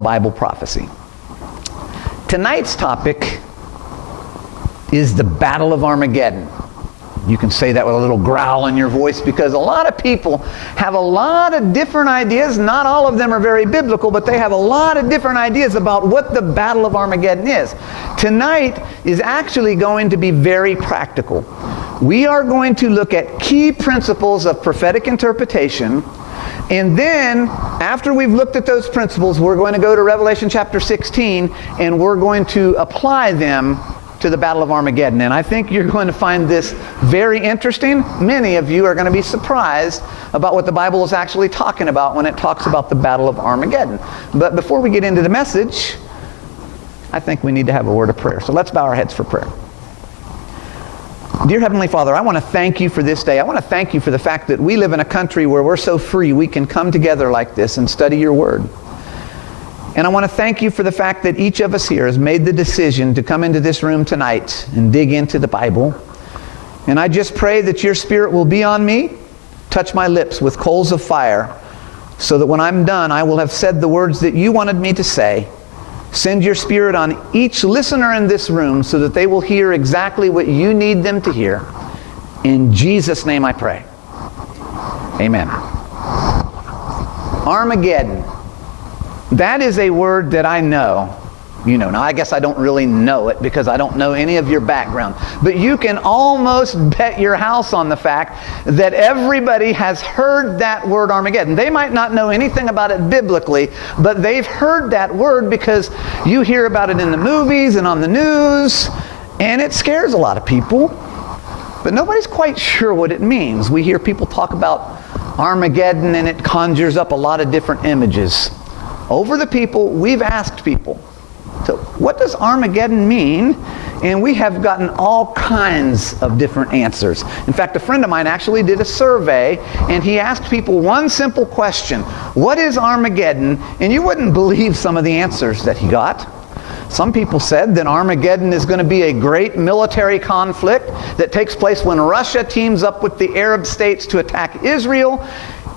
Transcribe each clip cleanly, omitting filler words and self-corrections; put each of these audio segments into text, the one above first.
Bible prophecy. Tonight's topic is the Battle of Armageddon. You can say that with a little growl in your voice because a lot of people have a lot of different ideas. Not all of them are very biblical, but they have a lot of different ideas about what the Battle of Armageddon is. Tonight is actually going to be very practical. We are going to look at key principles of prophetic interpretation, and then after we've looked at those principles, we're going to go to Revelation chapter 16 and we're going to apply them to the Battle of Armageddon. And I think you're going to find this very interesting. Many of you are going to be surprised about what the Bible is actually talking about when it talks about the Battle of Armageddon. But before we get into the message, I think we need to have a word of prayer. So let's bow our heads for prayer. Dear Heavenly Father, I want to thank you for this day. I want to thank you for the fact that we live in a country where we're so free we can come together like this and study your word. And I want to thank you for the fact that each of us here has made the decision to come into this room tonight and dig into the Bible. And I just pray that your Spirit will be on me, touch my lips with coals of fire, so that when I'm done, I will have said the words that you wanted me to say. Send your Spirit on each listener in this room so that they will hear exactly what you need them to hear. In Jesus' name I pray. Amen. Armageddon. That is a word that I know. You know. Now, I guess I don't really know it because I don't know any of your background. But you can almost bet your house on the fact that everybody has heard that word Armageddon. They might not know anything about it biblically, but they've heard that word because you hear about it in the movies and on the news, and it scares a lot of people. But nobody's quite sure what it means. We hear people talk about Armageddon, and it conjures up a lot of different images. Over the people, we've asked people, so what does Armageddon mean? And we have gotten all kinds of different answers. In fact, a friend of mine actually did a survey, and he asked people one simple question: what is Armageddon? And you wouldn't believe some of the answers that he got. Some people said that Armageddon is going to be a great military conflict that takes place when Russia teams up with the Arab states to attack Israel.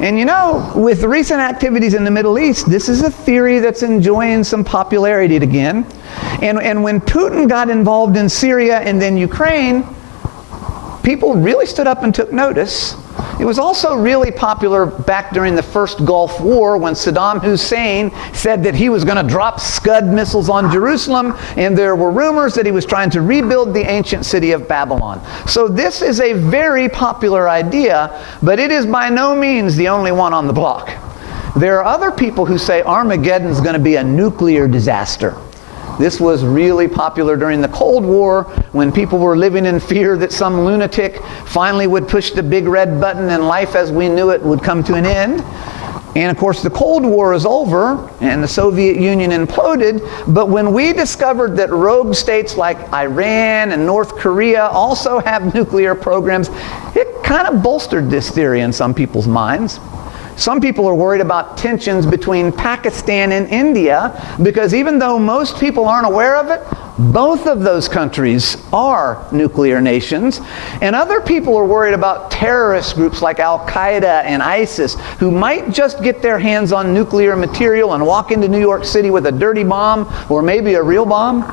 And you know, with the recent activities in the Middle East, this is a theory that's enjoying some popularity again. And when Putin got involved in Syria and then Ukraine, people really stood up and took notice. It was also really popular back during the first Gulf War when Saddam Hussein said that he was going to drop Scud missiles on Jerusalem, and there were rumors that he was trying to rebuild the ancient city of Babylon. So this is a very popular idea, but it is by no means the only one on the block. There are other people who say Armageddon is going to be a nuclear disaster. This was really popular during the Cold War when people were living in fear that some lunatic finally would push the big red button and life as we knew it would come to an end. And of course the Cold War is over and the Soviet Union imploded, but when we discovered that rogue states like Iran and North Korea also have nuclear programs, it kind of bolstered this theory in some people's minds. Some people are worried about tensions between Pakistan and India because even though most people aren't aware of it, both of those countries are nuclear nations. And other people are worried about terrorist groups like Al-Qaeda and ISIS who might just get their hands on nuclear material and walk into New York City with a dirty bomb or maybe a real bomb.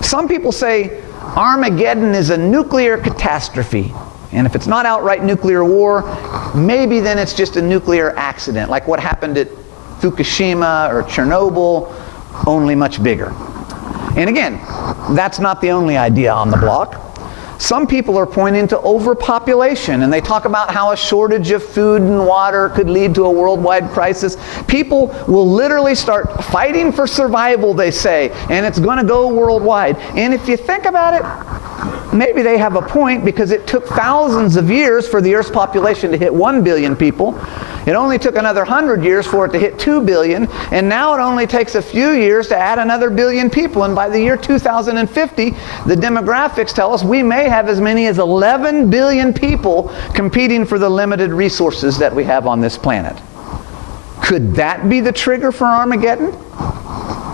Some people say Armageddon is a nuclear catastrophe. And if it's not outright nuclear war, maybe then it's just a nuclear accident, like what happened at Fukushima or Chernobyl, only much bigger. And again, that's not the only idea on the block. Some people are pointing to overpopulation, and they talk about how a shortage of food and water could lead to a worldwide crisis. People will literally start fighting for survival, they say, and it's going to go worldwide. And if you think about it, maybe they have a point, because it took thousands of years for the Earth's population to hit 1 billion people. It only took another 100 years for it to hit 2 billion, and now it only takes a few years to add another billion people. And by the year 2050, the demographics tell us we may have as many as 11 billion people competing for the limited resources that we have on this planet. Could that be the trigger for Armageddon?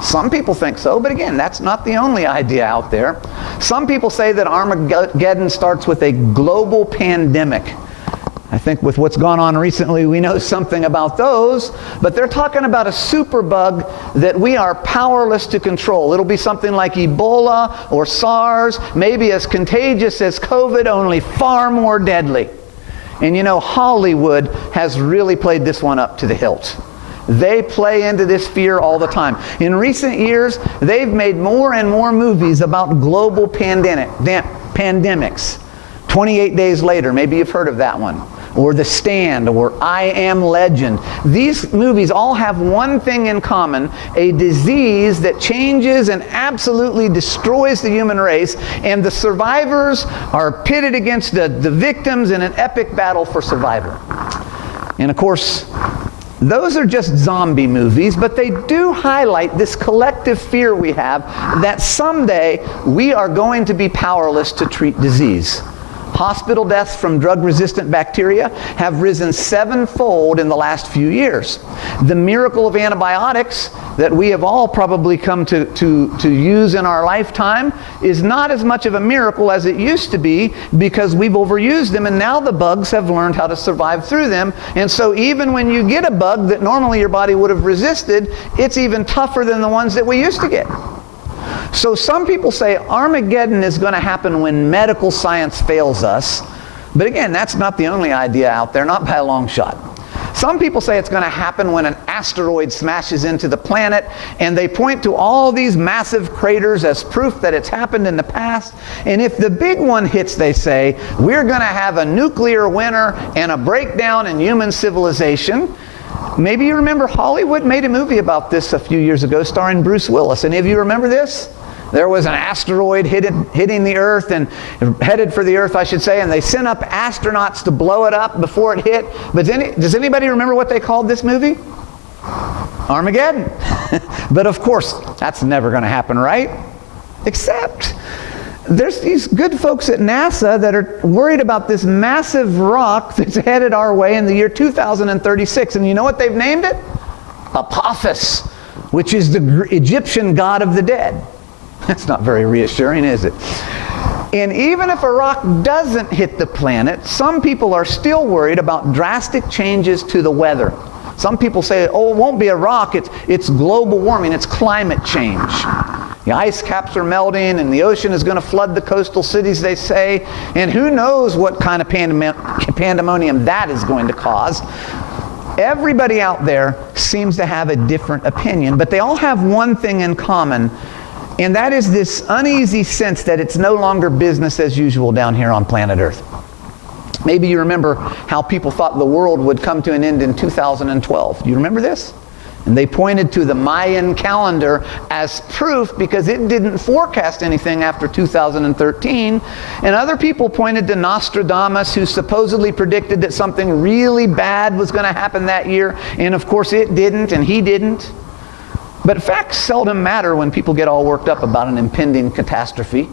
Some people think so, but again, that's not the only idea out there. Some people say that Armageddon starts with a global pandemic. I think with what's gone on recently, we know something about those, but they're talking about a superbug that we are powerless to control. It'll be something like Ebola or SARS, maybe as contagious as COVID, only far more deadly. And you know, Hollywood has really played this one up to the hilt. They play into this fear all the time. In recent years, they've made more and more movies about global pandemics. 28 Days Later, maybe you've heard of that one. Or The Stand, or I Am Legend. These movies all have one thing in common: a disease that changes and absolutely destroys the human race, and the survivors are pitted against the victims in an epic battle for survival. And of course, those are just zombie movies, but they do highlight this collective fear we have that someday we are going to be powerless to treat disease. Hospital deaths from drug-resistant bacteria have risen 7-fold in the last few years. The miracle of antibiotics that we have all probably come to use in our lifetime is not as much of a miracle as it used to be, because we've overused them, and now the bugs have learned how to survive through them. And so even when you get a bug that normally your body would have resisted, it's even tougher than the ones that we used to get. So some people say Armageddon is going to happen when medical science fails us. But again, that's not the only idea out there, not by a long shot. Some people say it's going to happen when an asteroid smashes into the planet, and they point to all these massive craters as proof that it's happened in the past. And if the big one hits, they say, we're going to have a nuclear winter and a breakdown in human civilization. Maybe you remember Hollywood made a movie about this a few years ago starring Bruce Willis. Any of you remember this? There was an asteroid hitting the Earth, and headed for the Earth, I should say, and they sent up astronauts to blow it up before it hit. But does anybody remember what they called this movie? Armageddon. But of course, that's never going to happen, right? Except there's these good folks at NASA that are worried about this massive rock that's headed our way in the year 2036. And you know what they've named it? Apophis, which is the Egyptian god of the dead. That's not very reassuring, is it? And even if a rock doesn't hit the planet, some people are still worried about drastic changes to the weather. Some people say, oh, it won't be a rock, it's global warming, it's climate change. The ice caps are melting, and the ocean is going to flood the coastal cities, they say. And who knows what kind of pandemonium that is going to cause. Everybody out there seems to have a different opinion, but they all have one thing in common, and that is this uneasy sense that it's no longer business as usual down here on planet Earth. Maybe you remember how people thought the world would come to an end in 2012. Do you remember this? And they pointed to the Mayan calendar as proof because it didn't forecast anything after 2013. And other people pointed to Nostradamus, who supposedly predicted that something really bad was going to happen that year. And of course it didn't, and he didn't. But facts seldom matter when people get all worked up about an impending catastrophe.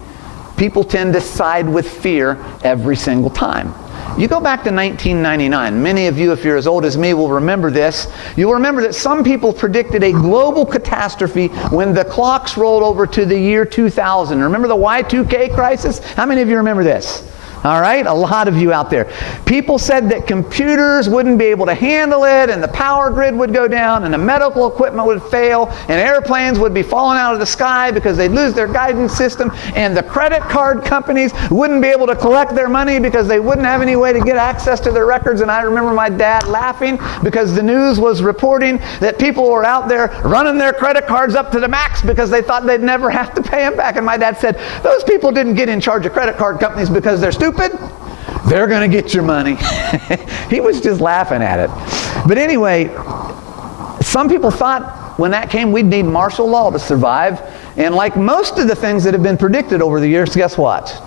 People tend to side with fear every single time. You go back to 1999. Many of you, if you're as old as me, will remember this. You'll remember that some people predicted a global catastrophe when the clocks rolled over to the year 2000. Remember the Y2k Crisis? How many of you remember this? All right, a lot of you out there. People said that computers wouldn't be able to handle it, and the power grid would go down, and the medical equipment would fail, and airplanes would be falling out of the sky because they'd lose their guidance system, and the credit card companies wouldn't be able to collect their money because they wouldn't have any way to get access to their records. And I remember my dad laughing because the news was reporting that people were out there running their credit cards up to the max because they thought they'd never have to pay them back. And my dad said, those people didn't get in charge of credit card companies because they're stupid. They're going to get your money. He was just laughing at it. But anyway, some people thought when that came we'd need martial law to survive. And like most of the things that have been predicted over the years, guess what?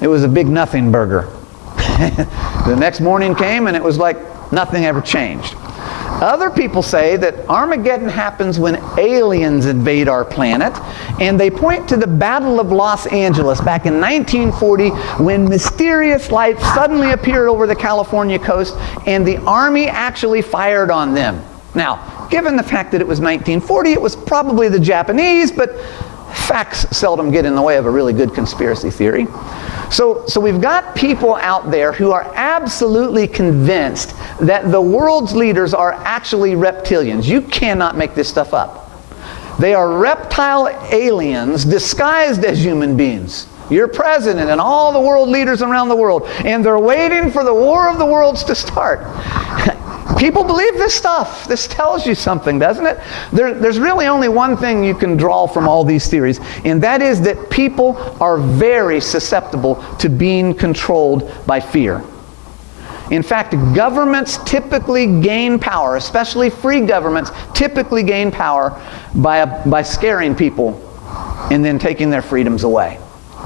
It was a big nothing burger. The next morning came and it was like nothing ever changed. Other people say that Armageddon happens when aliens invade our planet, and they point to the Battle of Los Angeles back in 1940 when mysterious lights suddenly appeared over the California coast and the Army actually fired on them. Now, given the fact that it was 1940, it was probably the Japanese, but facts seldom get in the way of a really good conspiracy theory. So we've got people out there who are absolutely convinced that the world's leaders are actually reptilians. You cannot make this stuff up. They are reptile aliens disguised as human beings. Your president and all the world leaders around the world, and they're waiting for the war of the worlds to start. People believe this stuff. This tells you something, doesn't it? There's really only one thing you can draw from all these theories, and that is that people are very susceptible to being controlled by fear. In fact, governments typically gain power, especially free governments, typically gain power by scaring people and then taking their freedoms away.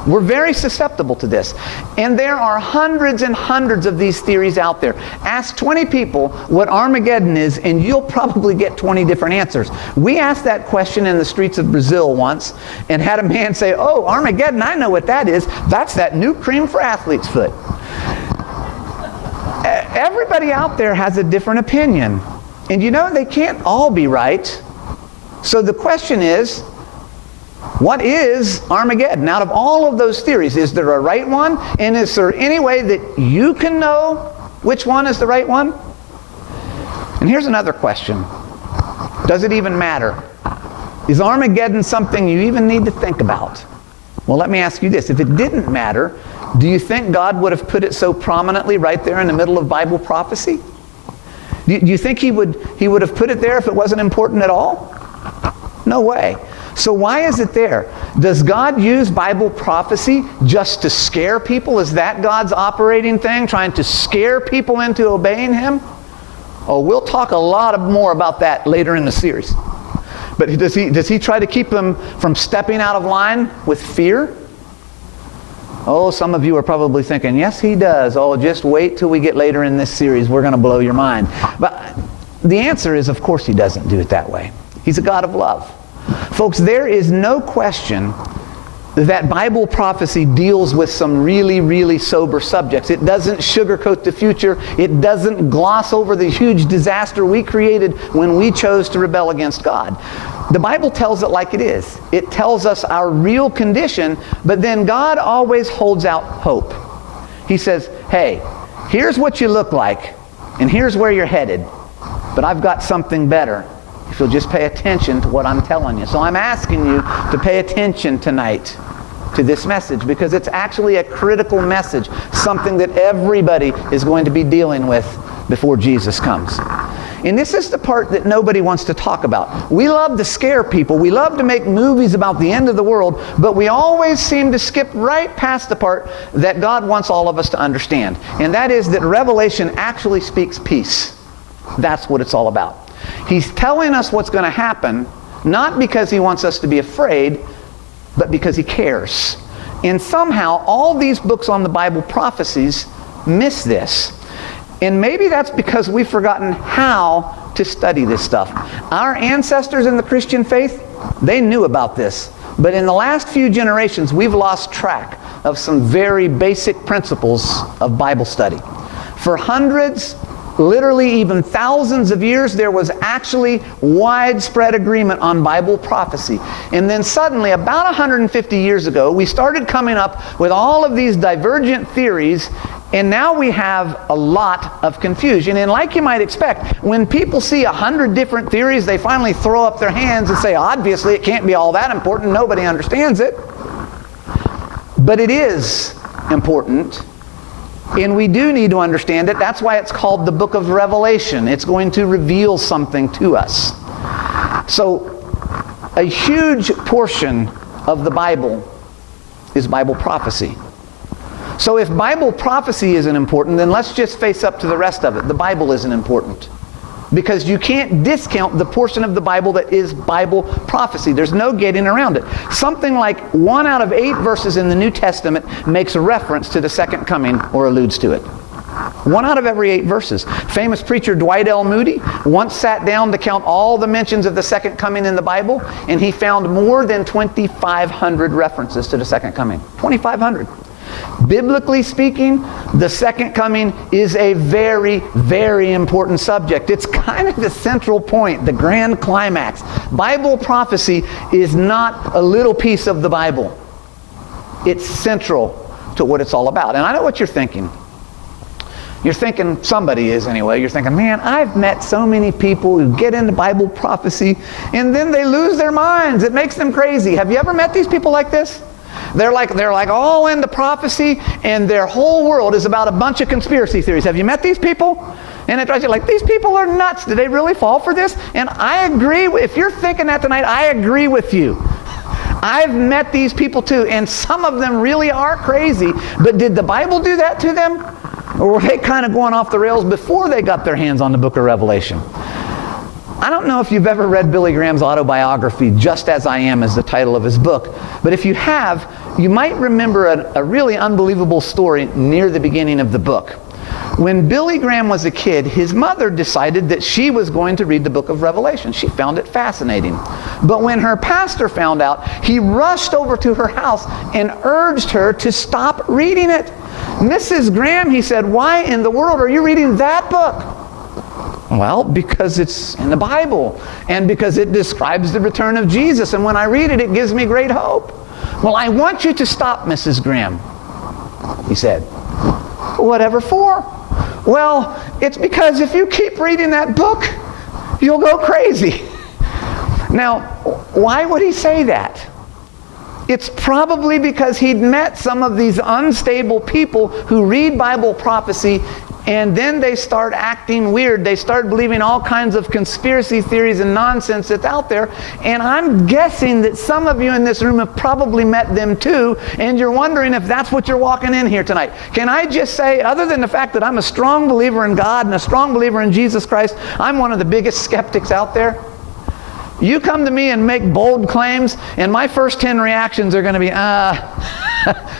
We're very susceptible to this. And there are hundreds and hundreds of these theories out there. Ask 20 people what Armageddon is, and you'll probably get 20 different answers. We asked that question in the streets of Brazil once, and had a man say, "Oh, Armageddon, I know what that is. That's that new cream for athlete's foot." Everybody out there has a different opinion. And you know, they can't all be right. So the question is, what is Armageddon? Out of all of those theories, is there a right one? And is there any way that you can know which one is the right one? And here's another question. Does it even matter? Is Armageddon something you even need to think about? Well, let me ask you this. If it didn't matter, do you think God would have put it so prominently right there in the middle of Bible prophecy? Do you think He would have put it there if it wasn't important at all? No way. So why is it there? Does God use Bible prophecy just to scare people? Is that God's operating thing, trying to scare people into obeying Him? Oh, we'll talk a lot more about that later in the series. But does he try to keep them from stepping out of line with fear? Oh, some of you are probably thinking, yes, He does. Oh, just wait till we get later in this series. We're going to blow your mind. But the answer is, of course, He doesn't do it that way. He's a God of love. Folks, there is no question that Bible prophecy deals with some really, really sober subjects. It doesn't sugarcoat the future. It doesn't gloss over the huge disaster we created when we chose to rebel against God. The Bible tells it like it is. It tells us our real condition, but then God always holds out hope. He says, hey, here's what you look like, and here's where you're headed, but I've got something better if you'll just pay attention to what I'm telling you. So I'm asking you to pay attention tonight to this message, because it's actually a critical message, something that everybody is going to be dealing with before Jesus comes. And this is the part that nobody wants to talk about. We love to scare people. We love to make movies about the end of the world, but we always seem to skip right past the part that God wants all of us to understand. And that is that Revelation actually speaks peace. That's what it's all about. He's telling us what's going to happen, not because He wants us to be afraid, but because He cares. And somehow, all these books on the Bible prophecies miss this. And maybe that's because we've forgotten how to study this stuff. Our ancestors in the Christian faith, they knew about this. But in the last few generations, we've lost track of some very basic principles of Bible study. For hundreds, literally even thousands of years, there was actually widespread agreement on Bible prophecy. And then suddenly, about 150 years ago, we started coming up with all of these divergent theories, and now we have a lot of confusion. And like you might expect, when people see 100 different theories, they finally throw up their hands and say, obviously it can't be all that important, nobody understands it. But it is important. And we do need to understand it. That's why it's called the book of Revelation. It's going to reveal something to us. So, a huge portion of the Bible is Bible prophecy. So if Bible prophecy isn't important, then let's just face up to the rest of it. The Bible isn't important. Because you can't discount the portion of the Bible that is Bible prophecy. There's no getting around it. Something like 1 out of 8 verses in the New Testament makes a reference to the second coming or alludes to it. 1 out of every 8 verses. Famous preacher Dwight L. Moody once sat down to count all the mentions of the second coming in the Bible, and he found more than 2,500 references to the second coming. 2,500. Biblically speaking, the second coming is a very, very important subject. It's kind of the central point, the grand climax. Bible prophecy is not a little piece of the Bible. It's central to what it's all about. And I know what you're thinking. You're thinking, somebody is anyway, you're thinking, man, I've met so many people who get into Bible prophecy and then they lose their minds. It makes them crazy. Have you ever met these people like this? They're like all into prophecy, and their whole world is about a bunch of conspiracy theories. Have you met these people? And it drives you like, these people are nuts. Did they really fall for this? And I agree. If you're thinking that tonight, I agree with you. I've met these people too, and some of them really are crazy. But did the Bible do that to them? Or were they kind of going off the rails before they got their hands on the book of Revelation? I don't know if you've ever read Billy Graham's autobiography, Just As I Am is the title of his book. But if you have, you might remember a really unbelievable story near the beginning of the book. When Billy Graham was a kid, his mother decided that she was going to read the book of Revelation. She found it fascinating. But when her pastor found out, he rushed over to her house and urged her to stop reading it. Mrs. Graham, he said, why in the world are you reading that book? Well, because it's in the Bible, and because it describes the return of Jesus, and when I read it, it gives me great hope. Well, I want you to stop, Mrs. Graham, he said. Whatever for? Well, it's because if you keep reading that book, you'll go crazy. Now, why would he say that? It's probably because he'd met some of these unstable people who read Bible prophecy, and then they start acting weird. They start believing all kinds of conspiracy theories and nonsense that's out there. And I'm guessing that some of you in this room have probably met them too, and you're wondering if that's what you're walking in here tonight. Can I just say, other than the fact that I'm a strong believer in God and a strong believer in Jesus Christ, I'm one of the biggest skeptics out there. You come to me and make bold claims, and my first 10 reactions are going to be,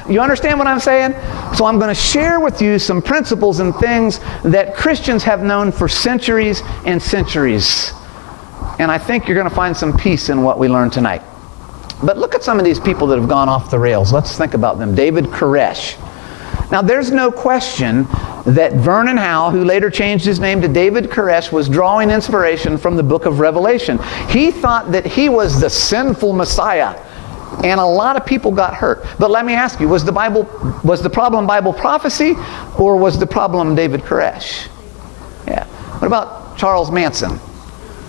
You understand what I'm saying? So I'm going to share with you some principles and things that Christians have known for centuries and centuries. And I think you're going to find some peace in what we learn tonight. But look at some of these people that have gone off the rails. Let's think about them. David Koresh. Now, there's no question that Vernon Howe, who later changed his name to David Koresh, was drawing inspiration from the book of Revelation. He thought that he was the sinful Messiah, and a lot of people got hurt. But let me ask you, was the problem Bible prophecy, or was the problem David Koresh? Yeah. What about Charles Manson?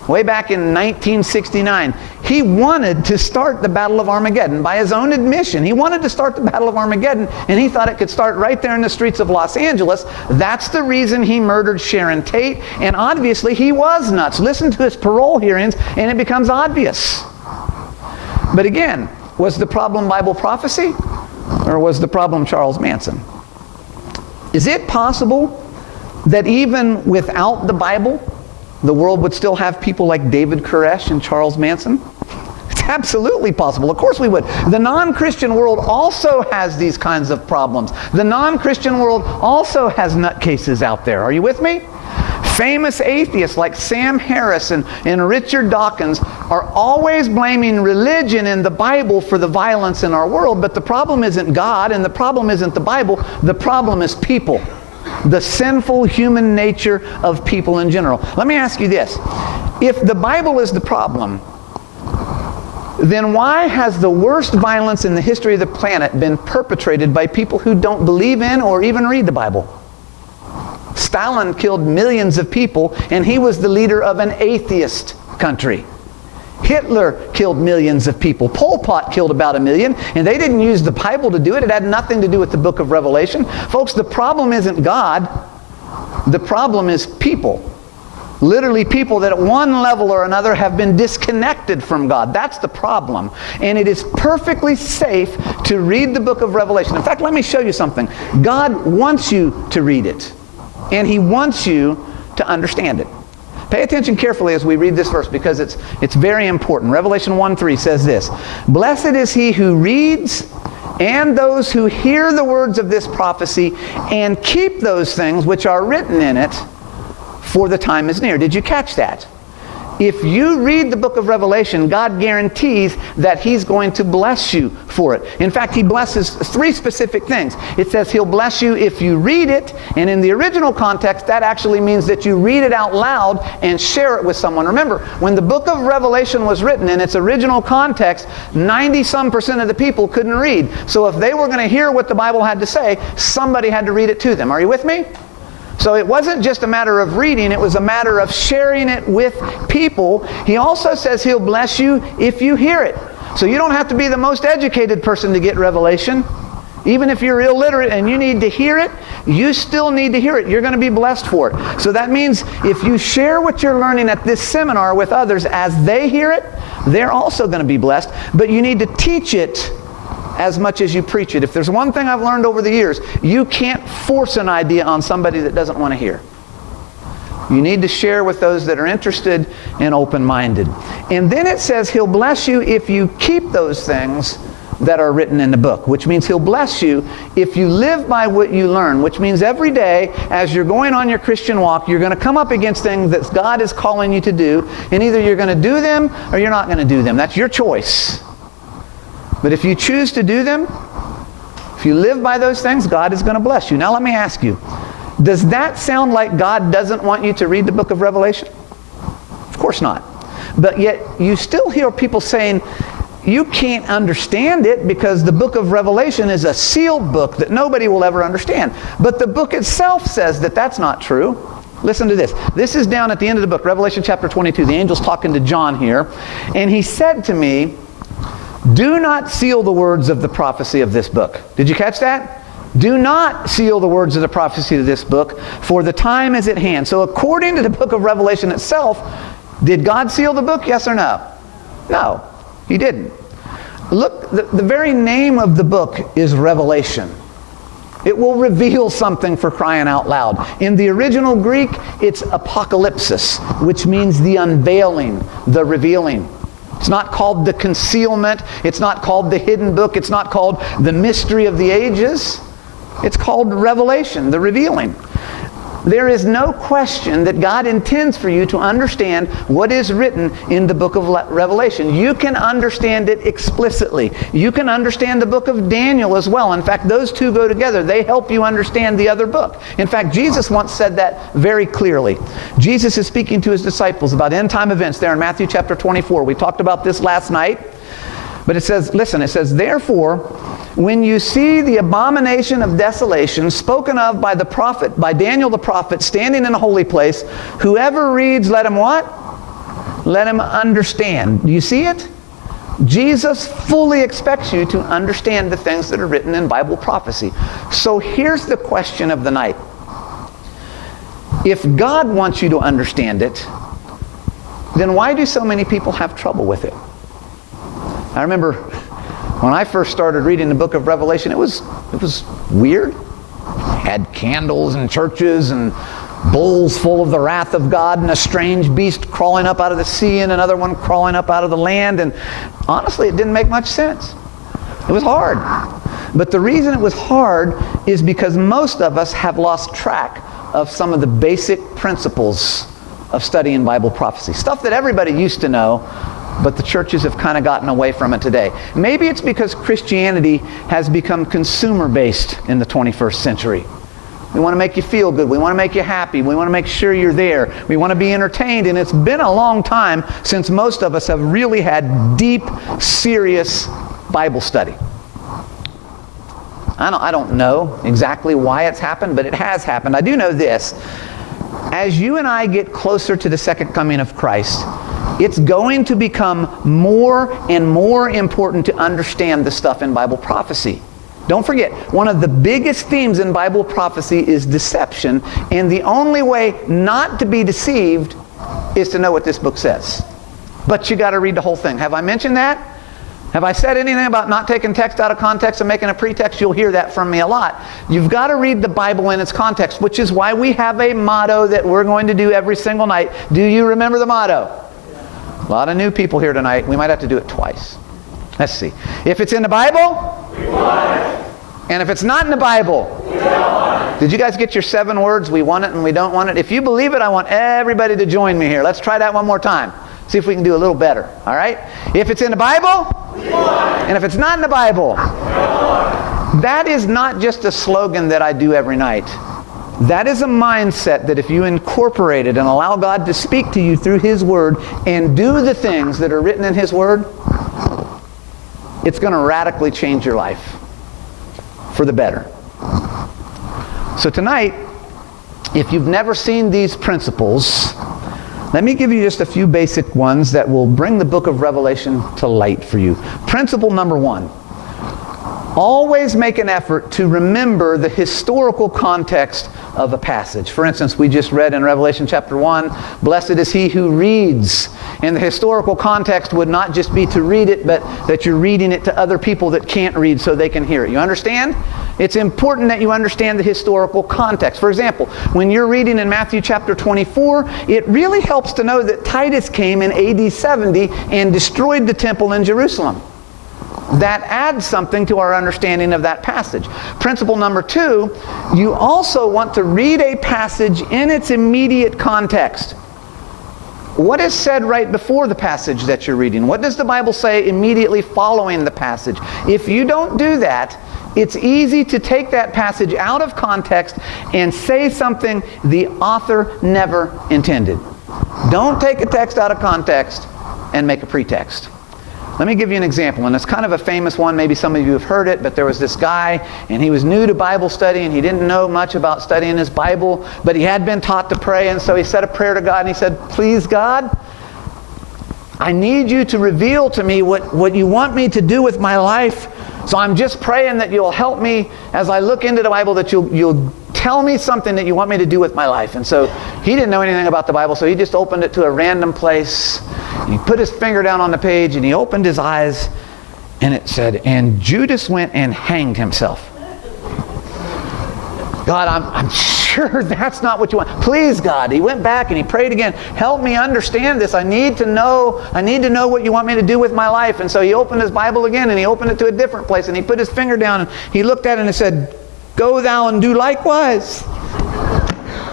Way back in 1969, he wanted to start the Battle of Armageddon. By his own admission, he wanted to start the Battle of Armageddon, and he thought it could start right there in the streets of Los Angeles. That's the reason he murdered Sharon Tate, and obviously he was nuts. Listen to his parole hearings, and it becomes obvious. But again, was the problem Bible prophecy, or was the problem Charles Manson? Is it possible that even without the Bible, the world would still have people like David Koresh and Charles Manson? It's absolutely possible. Of course we would. The non-Christian world also has these kinds of problems. The non-Christian world also has nutcases out there. Are you with me? Famous atheists like Sam Harris and Richard Dawkins are always blaming religion and the Bible for the violence in our world, but the problem isn't God and the problem isn't the Bible. The problem is people. The sinful human nature of people in general. Let me ask you this. If the Bible is the problem, then why has the worst violence in the history of the planet been perpetrated by people who don't believe in or even read the Bible? Stalin killed millions of people, and he was the leader of an atheist country. Hitler killed millions of people. Pol Pot killed about 1 million, and they didn't use the Bible to do it. It had nothing to do with the book of Revelation. Folks, the problem isn't God. The problem is people. Literally people that at one level or another have been disconnected from God. That's the problem. And it is perfectly safe to read the book of Revelation. In fact, let me show you something. God wants you to read it, and He wants you to understand it. Pay attention carefully as we read this verse, because it's very important. Revelation 1:3 says this: "Blessed is he who reads and those who hear the words of this prophecy and keep those things which are written in it, for the time is near." Did you catch that? If you read the book of Revelation, God guarantees that he's going to bless you for it. In fact, he blesses 3 specific things. It says he'll bless you if you read it, and in the original context, that actually means that you read it out loud and share it with someone. Remember, when the book of Revelation was written in its original context, 90-some% of the people couldn't read. So if they were going to hear what the Bible had to say, somebody had to read it to them. Are you with me? So it wasn't just a matter of reading, it was a matter of sharing it with people. He also says he'll bless you if you hear it. So you don't have to be the most educated person to get revelation. Even if you're illiterate and you need to hear it, you still need to hear it. You're going to be blessed for it. So that means if you share what you're learning at this seminar with others as they hear it, they're also going to be blessed. But you need to teach it as much as you preach it. If there's one thing I've learned over the years, you can't force an idea on somebody that doesn't want to hear. You need to share with those that are interested and open-minded. And then it says he'll bless you if you keep those things that are written in the book, which means he'll bless you if you live by what you learn, which means every day as you're going on your Christian walk, you're going to come up against things that God is calling you to do, and either you're going to do them or you're not going to do them. That's your choice. But if you choose to do them, if you live by those things, God is going to bless you. Now let me ask you, does that sound like God doesn't want you to read the book of Revelation? Of course not. But yet you still hear people saying, you can't understand it because the book of Revelation is a sealed book that nobody will ever understand. But the book itself says that that's not true. Listen to this. This is down at the end of the book, Revelation chapter 22. The angel's talking to John here. And he said to me, do not seal the words of the prophecy of this book. Did you catch that? Do not seal the words of the prophecy of this book, for the time is at hand. So according to the book of Revelation itself, did God seal the book? Yes or no? No, he didn't. Look, the very name of the book is Revelation. It will reveal something, for crying out loud. In the original Greek, it's apocalypsis, which means the unveiling, the revealing. It's not called the concealment. It's not called the hidden book. It's not called the mystery of the ages. It's called revelation, the revealing. There is no question that God intends for you to understand what is written in the book of Revelation. You can understand it explicitly. You can understand the book of Daniel as well. In fact, those two go together. They help you understand the other book. In fact, Jesus once said that very clearly. Jesus is speaking to his disciples about end-time events there in Matthew chapter 24. We talked about this last night. But it says, listen, it says, therefore, when you see the abomination of desolation spoken of by the prophet, by Daniel the prophet, standing in a holy place, whoever reads, let him what? Let him understand. Do you see it? Jesus fully expects you to understand the things that are written in Bible prophecy. So here's the question of the night. If God wants you to understand it, then why do so many people have trouble with it? I remember when I first started reading the book of Revelation, it was weird. Had candles and churches and bowls full of the wrath of God and a strange beast crawling up out of the sea and another one crawling up out of the land. And honestly, it didn't make much sense. It was hard. But the reason it was hard is because most of us have lost track of some of the basic principles of studying Bible prophecy. Stuff that everybody used to know, but the churches have kind of gotten away from it today. Maybe it's because Christianity has become consumer-based in the 21st century. We want to make you feel good. We want to make you happy. We want to make sure you're there. We want to be entertained. And it's been a long time since most of us have really had deep, serious Bible study. I don't know exactly why it's happened, but it has happened. I do know this. As you and I get closer to the second coming of Christ, it's going to become more and more important to understand the stuff in Bible prophecy. Don't forget, one of the biggest themes in Bible prophecy is deception, and the only way not to be deceived is to know what this book says. But you got to read the whole thing. Have I mentioned that? Have I said anything about not taking text out of context and making a pretext? You'll hear that from me a lot. You've got to read the Bible in its context, which is why we have a motto that we're going to do every single night. Do you remember the motto? A lot of new people here tonight. We might have to do it twice. Let's see. If it's in the Bible, we want it. And if it's not in the Bible, we don't want it. Did you guys get your 7 words? We want it and we don't want it. If you believe it, I want everybody to join me here. Let's try that one more time. See if we can do a little better, all right? If it's in the Bible, and if it's not in the Bible, that is not just a slogan that I do every night. That is a mindset that if you incorporate it and allow God to speak to you through His Word and do the things that are written in His Word, it's going to radically change your life for the better. So tonight, if you've never seen these principles, let me give you just a few basic ones that will bring the book of Revelation to light for you. Principle number 1. Always make an effort to remember the historical context of a passage. For instance, we just read in Revelation chapter 1, blessed is he who reads. And the historical context would not just be to read it, but that you're reading it to other people that can't read so they can hear it. You understand? It's important that you understand the historical context. For example, when you're reading in Matthew chapter 24, it really helps to know that Titus came in AD 70 and destroyed the temple in Jerusalem. That adds something to our understanding of that passage. Principle number 2, you also want to read a passage in its immediate context. What is said right before the passage that you're reading? What does the Bible say immediately following the passage? If you don't do that, it's easy to take that passage out of context and say something the author never intended. Don't take a text out of context and make a pretext. Let me give you an example, and it's kind of a famous one. Maybe some of you have heard it, but there was this guy, and he was new to Bible study, and he didn't know much about studying his Bible, but he had been taught to pray, and so he said a prayer to God, and he said, please, God, I need you to reveal to me what you want me to do with my life. So I'm just praying that you'll help me as I look into the Bible, that you'll tell me something that you want me to do with my life. And so he didn't know anything about the Bible, so he just opened it to a random place. And he put his finger down on the page and he opened his eyes, and it said, and Judas went and hanged himself. God, I'm sure that's not what you want. Please, God. He went back and he prayed again. Help me understand this. I need to know what you want me to do with my life. And so he opened his Bible again, and he opened it to a different place, and he put his finger down and he looked at it and it said, go thou and do likewise.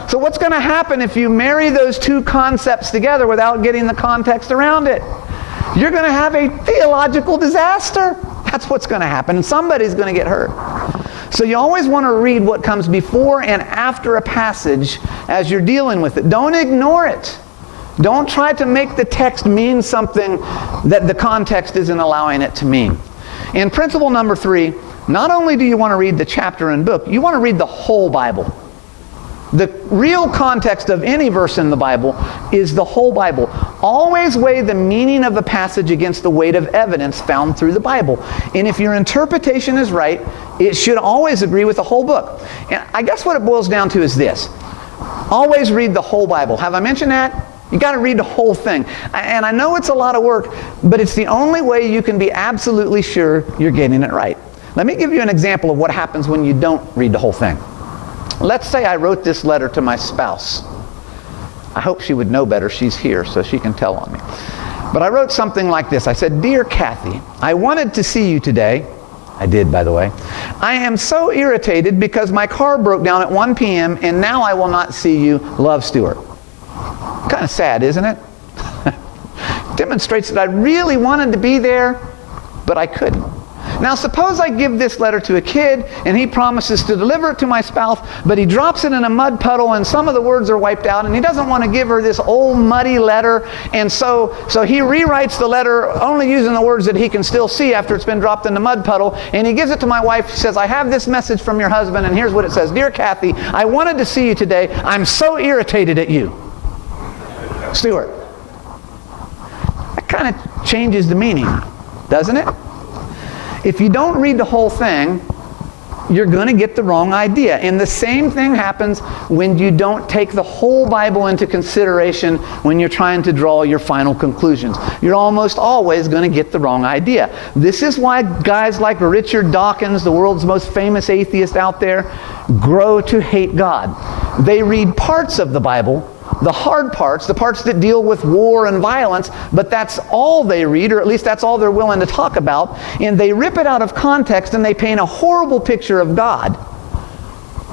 So what's going to happen if you marry those two concepts together without getting the context around it? You're going to have a theological disaster. That's what's going to happen, and somebody's going to get hurt. So you always want to read what comes before and after a passage as you're dealing with it. Don't ignore it. Don't try to make the text mean something that the context isn't allowing it to mean. And principle number 3, not only do you want to read the chapter and book, you want to read the whole Bible. The real context of any verse in the Bible is the whole Bible. Always weigh the meaning of a passage against the weight of evidence found through the Bible. And if your interpretation is right, it should always agree with the whole book. And I guess what it boils down to is this. Always read the whole Bible. Have I mentioned that? You got to read the whole thing. And I know it's a lot of work, but it's the only way you can be absolutely sure you're getting it right. Let me give you an example of what happens when you don't read the whole thing. Let's say I wrote this letter to my spouse. I hope she would know better. She's here, so she can tell on me. But I wrote something like this. I said, Dear Kathy, I wanted to see you today. I did, by the way. I am so irritated because my car broke down at 1 p.m. and now I will not see you. Love, Stewart. Kind of sad, isn't it? Demonstrates that I really wanted to be there, but I couldn't. Now suppose I give this letter to a kid and he promises to deliver it to my spouse, but he drops it in a mud puddle and some of the words are wiped out, and he doesn't want to give her this old muddy letter, and so he rewrites the letter only using the words that he can still see after it's been dropped in the mud puddle, and he gives it to my wife. He says, I have this message from your husband, and here's what it says. Dear Kathy, I wanted to see you today. I'm so irritated at you. Stewart. That kind of changes the meaning, doesn't it? If you don't read the whole thing, you're going to get the wrong idea. And the same thing happens when you don't take the whole Bible into consideration when you're trying to draw your final conclusions. You're almost always going to get the wrong idea. This is why guys like Richard Dawkins, the world's most famous atheist out there, grow to hate God. They read parts of the Bible, the hard parts, the parts that deal with war and violence, but that's all they read, or at least that's all they're willing to talk about, and they rip it out of context and they paint a horrible picture of God.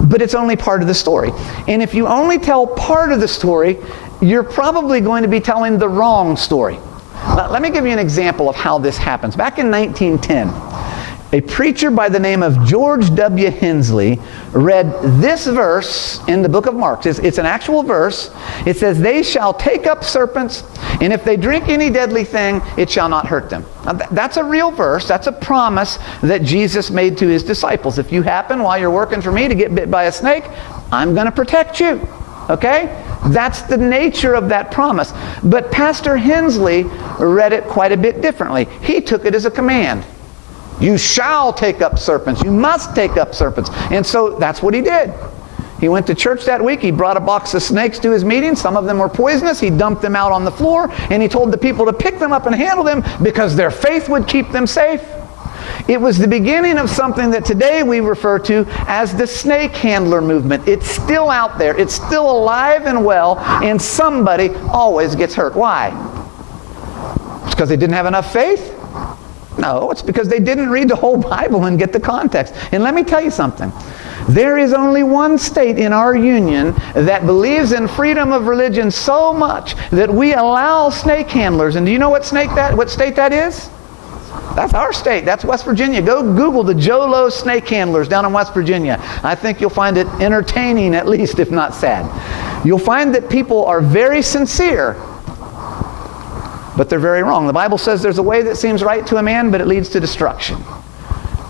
But it's only part of the story. And if you only tell part of the story, you're probably going to be telling the wrong story. Let me give you an example of how this happens. Back in 1910, a preacher by the name of George W. Hensley read this verse in the book of Mark. It's an actual verse. It says, "They shall take up serpents, and if they drink any deadly thing, it shall not hurt them." Now, that's a real verse. That's a promise that Jesus made to his disciples. If you happen, while you're working for me, to get bit by a snake, I'm going to protect you. Okay? That's the nature of that promise. But Pastor Hensley read it quite a bit differently. He took it as a command. You shall take up serpents. You must take up serpents. And so that's what he did. He went to church that week. He brought a box of snakes to his meeting. Some of them were poisonous. He dumped them out on the floor, and he told the people to pick them up and handle them because their faith would keep them safe. It was the beginning of something that today we refer to as the snake handler movement. It's still out there. It's still alive and well, and somebody always gets hurt. Why? It's because they didn't have enough faith? No, it's because they didn't read the whole Bible and get the context. And let me tell you something. There is only one state in our union that believes in freedom of religion so much that we allow snake handlers. And do you know what state that is? That's our state. That's West Virginia. Go Google the Joe Low snake handlers down in West Virginia. I think you'll find it entertaining, at least, if not sad. You'll find that people are very sincere, but they're very wrong. The Bible says there's a way that seems right to a man, but it leads to destruction.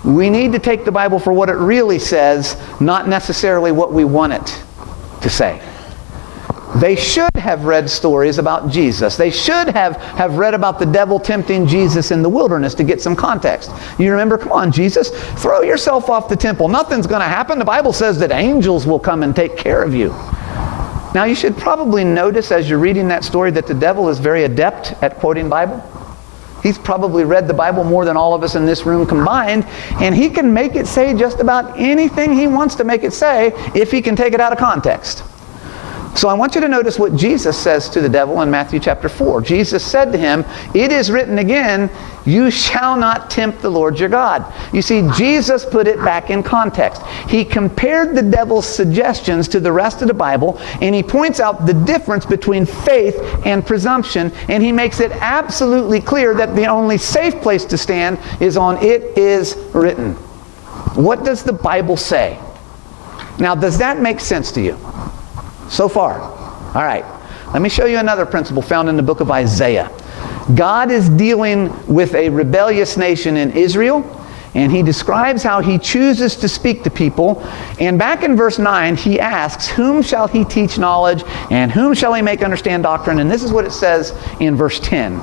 We need to take the Bible for what it really says, not necessarily what we want it to say. They should have read stories about Jesus. They should have read about the devil tempting Jesus in the wilderness to get some context. You remember, come on, Jesus, throw yourself off the temple. Nothing's going to happen. The Bible says that angels will come and take care of you. Now, you should probably notice as you're reading that story that the devil is very adept at quoting Bible. He's probably read the Bible more than all of us in this room combined, and he can make it say just about anything he wants to make it say if he can take it out of context. So I want you to notice what Jesus says to the devil in Matthew chapter 4. Jesus said to him, "It is written again, you shall not tempt the Lord your God." You see, Jesus put it back in context. He compared the devil's suggestions to the rest of the Bible, and he points out the difference between faith and presumption, and he makes it absolutely clear that the only safe place to stand is on "it is written." What does the Bible say? Now, does that make sense to you so far? All right. Let me show you another principle found in the book of Isaiah. God is dealing with a rebellious nation in Israel, and he describes how he chooses to speak to people. And back in verse 9, he asks, "Whom shall he teach knowledge, and whom shall he make understand doctrine?" And this is what it says in verse 10.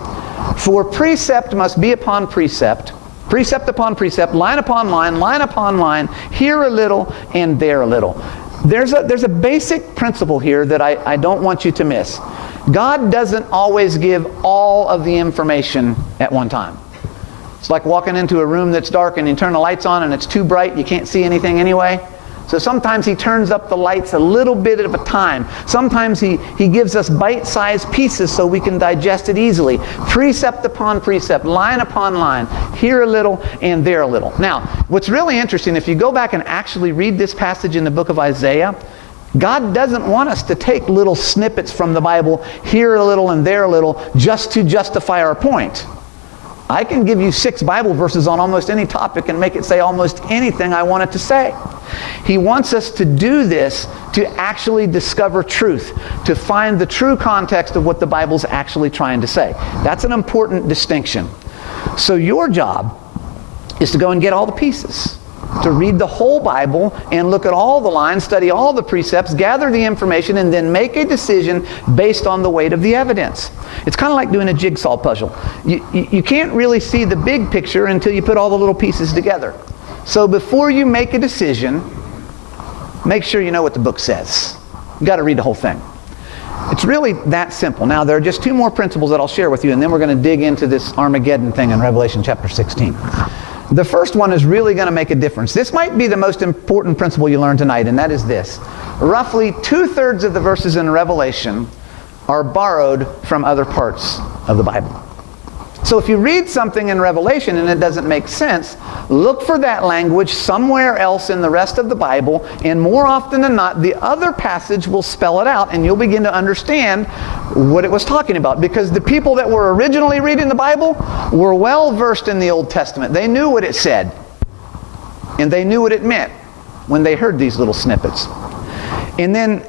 "For precept must be upon precept, precept upon precept, line upon line upon line, here a little and there a little." There's a basic principle here that I don't want you to miss. God doesn't always give all of the information at one time. It's like walking into a room that's dark and you turn the lights on and it's too bright, you can't see anything anyway. So sometimes he turns up the lights a little bit at a time. Sometimes he gives us bite-sized pieces so we can digest it easily. Precept upon precept, line upon line, here a little and there a little. Now, what's really interesting, if you go back and actually read this passage in the book of Isaiah, God doesn't want us to take little snippets from the Bible, here a little and there a little, just to justify our point. I can give you 6 Bible verses on almost any topic and make it say almost anything I want it to say. He wants us to do this to actually discover truth, to find the true context of what the Bible's actually trying to say. That's an important distinction. So your job is to go and get all the pieces, to read the whole Bible and look at all the lines, study all the precepts, gather the information, and then make a decision based on the weight of the evidence. It's kind of like doing a jigsaw puzzle. You can't really see the big picture until you put all the little pieces together. So before you make a decision, make sure you know what the book says. You've got to read the whole thing. It's really that simple. Now, there are just 2 more principles that I'll share with you, and then we're going to dig into this Armageddon thing in Revelation chapter 16. The first one is really going to make a difference. This might be the most important principle you learn tonight, and that is this. Roughly 2/3 of the verses in Revelation are borrowed from other parts of the Bible. So if you read something in Revelation and it doesn't make sense, look for that language somewhere else in the rest of the Bible, and more often than not, the other passage will spell it out, and you'll begin to understand what it was talking about. Because the people that were originally reading the Bible were well versed in the Old Testament. They knew what it said, and they knew what it meant when they heard these little snippets. And then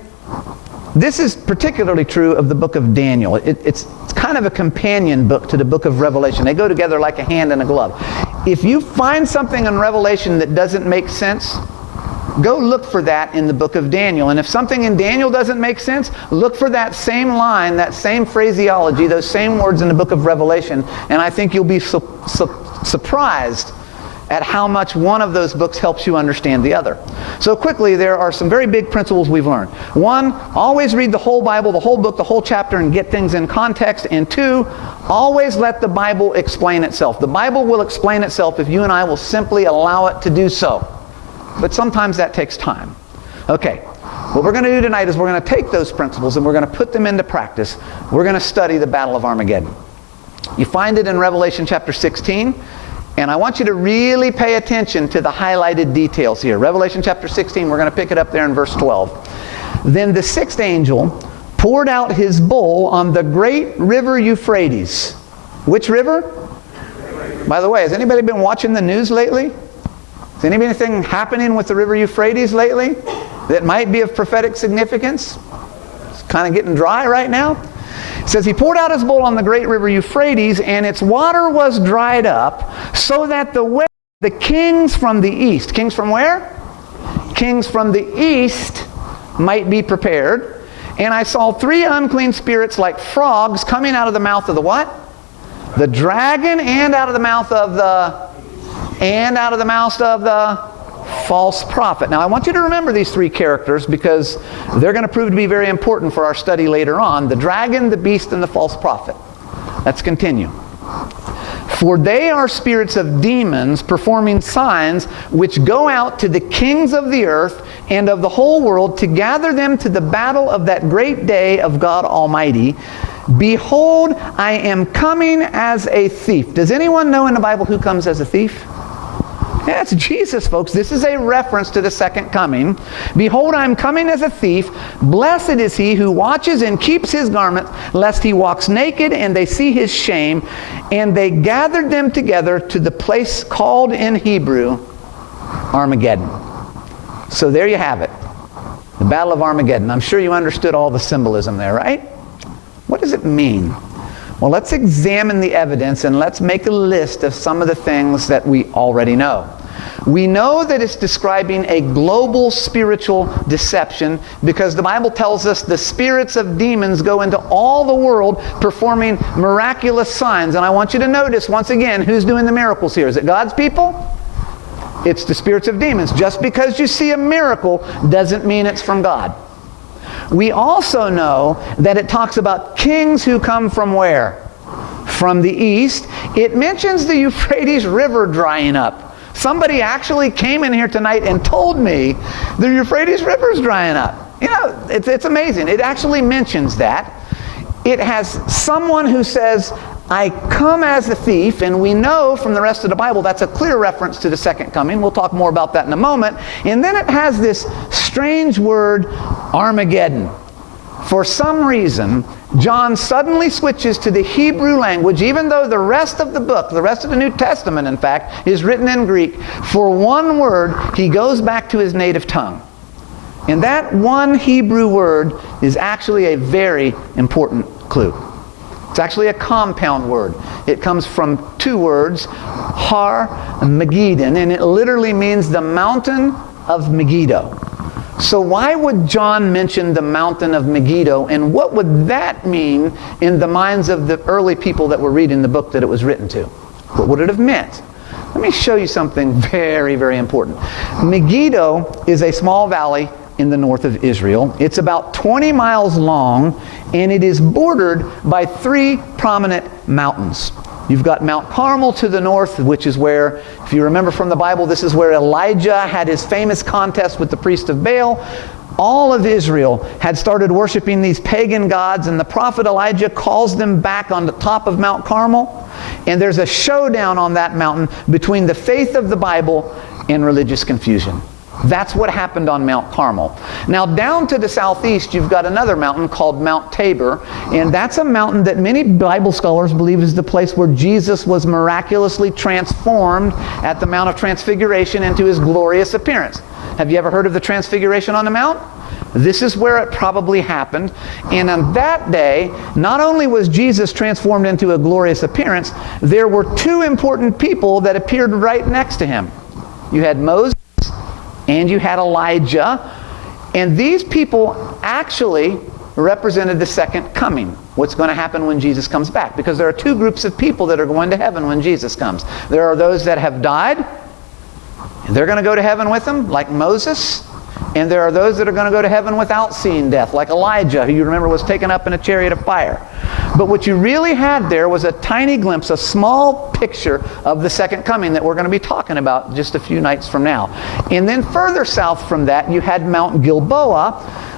this is particularly true of the book of Daniel. It's kind of a companion book to the book of Revelation. They go together like a hand and a glove. If you find something in Revelation that doesn't make sense, go look for that in the book of Daniel. And if something in Daniel doesn't make sense, look for that same line, that same phraseology, those same words in the book of Revelation. And I think you'll be surprised at how much one of those books helps you understand the other. So quickly, there are some very big principles we've learned. One, always read the whole Bible, the whole book, the whole chapter, and get things in context. And two, always let the Bible explain itself. The Bible will explain itself if you and I will simply allow it to do so. But sometimes that takes time. Okay, what we're going to do tonight is we're going to take those principles and we're going to put them into practice. We're going to study the Battle of Armageddon. You find it in Revelation chapter 16. And I want you to really pay attention to the highlighted details here. Revelation chapter 16, we're going to pick it up there in verse 12. Then the sixth angel poured out his bowl on the great river Euphrates. Which river? By the way, has anybody been watching the news lately? Is anything happening with the river Euphrates lately that might be of prophetic significance? It's kind of getting dry right now. It says, he poured out his bowl on the great river Euphrates, and its water was dried up, so that the kings from the east, kings from where? Kings from the east might be prepared. And I saw three unclean spirits like frogs coming out of the mouth of the what? The dragon, and out of the mouth of the false prophet. Now I want you to remember these three characters because they're going to prove to be very important for our study later on. The dragon, the beast, and the false prophet. Let's continue. For they are spirits of demons performing signs which go out to the kings of the earth and of the whole world to gather them to the battle of that great day of God Almighty. Behold, I am coming as a thief. Does anyone know in the Bible who comes as a thief? That's Jesus, folks. This is a reference to the second coming. Behold, I am coming as a thief. Blessed is he who watches and keeps his garment, lest he walks naked and they see his shame. And they gathered them together to the place called in Hebrew Armageddon. So there you have it. The Battle of Armageddon. I'm sure you understood all the symbolism there, right? What does it mean? Well, let's examine the evidence and let's make a list of some of the things that we already know. We know that it's describing a global spiritual deception because the Bible tells us the spirits of demons go into all the world performing miraculous signs. And I want you to notice once again, who's doing the miracles here? Is it God's people? It's the spirits of demons. Just because you see a miracle doesn't mean it's from God. We also know that it talks about kings who come from where? From the east. It mentions the Euphrates River drying up. Somebody actually came in here tonight and told me the Euphrates River is drying up. You know, it's amazing. It actually mentions that. It has someone who says, I come as a thief, and we know from the rest of the Bible that's a clear reference to the second coming. We'll talk more about that in a moment. And then it has this strange word, Armageddon. For some reason, John suddenly switches to the Hebrew language, even though the rest of the book, the rest of the New Testament, in fact, is written in Greek. For one word, he goes back to his native tongue. And that one Hebrew word is actually a very important clue. It's actually a compound word. It comes from two words, Har Megiddo, and it literally means the Mountain of Megiddo. So why would John mention the Mountain of Megiddo, and what would that mean in the minds of the early people that were reading the book that it was written to? What would it have meant? Let me show you something very, very important. Megiddo is a small valley in the north of Israel. It's about 20 miles long, and it is bordered by three prominent mountains. You've got Mount Carmel to the north, which is where, if you remember from the Bible, this is where Elijah had his famous contest with the priest of Baal. All of Israel had started worshiping these pagan gods, and the prophet Elijah calls them back on the top of Mount Carmel. And there's a showdown on that mountain between the faith of the Bible and religious confusion. That's what happened on Mount Carmel. Now down to the southeast, you've got another mountain called Mount Tabor, and that's a mountain that many Bible scholars believe is the place where Jesus was miraculously transformed at the Mount of Transfiguration into his glorious appearance. Have you ever heard of the Transfiguration on the Mount? This is where it probably happened. And on that day, not only was Jesus transformed into a glorious appearance, there were two important people that appeared right next to him. You had Moses and you had Elijah, and these people actually represented the second coming, what's going to happen when Jesus comes back. Because there are two groups of people that are going to heaven when Jesus comes. There are those that have died, and they're going to go to heaven with him, like Moses. And there are those that are going to go to heaven without seeing death, like Elijah, who you remember was taken up in a chariot of fire. But what you really had there was a tiny glimpse, a small picture of the second coming that we're going to be talking about just a few nights from now. And then further south from that, you had Mount Gilboa,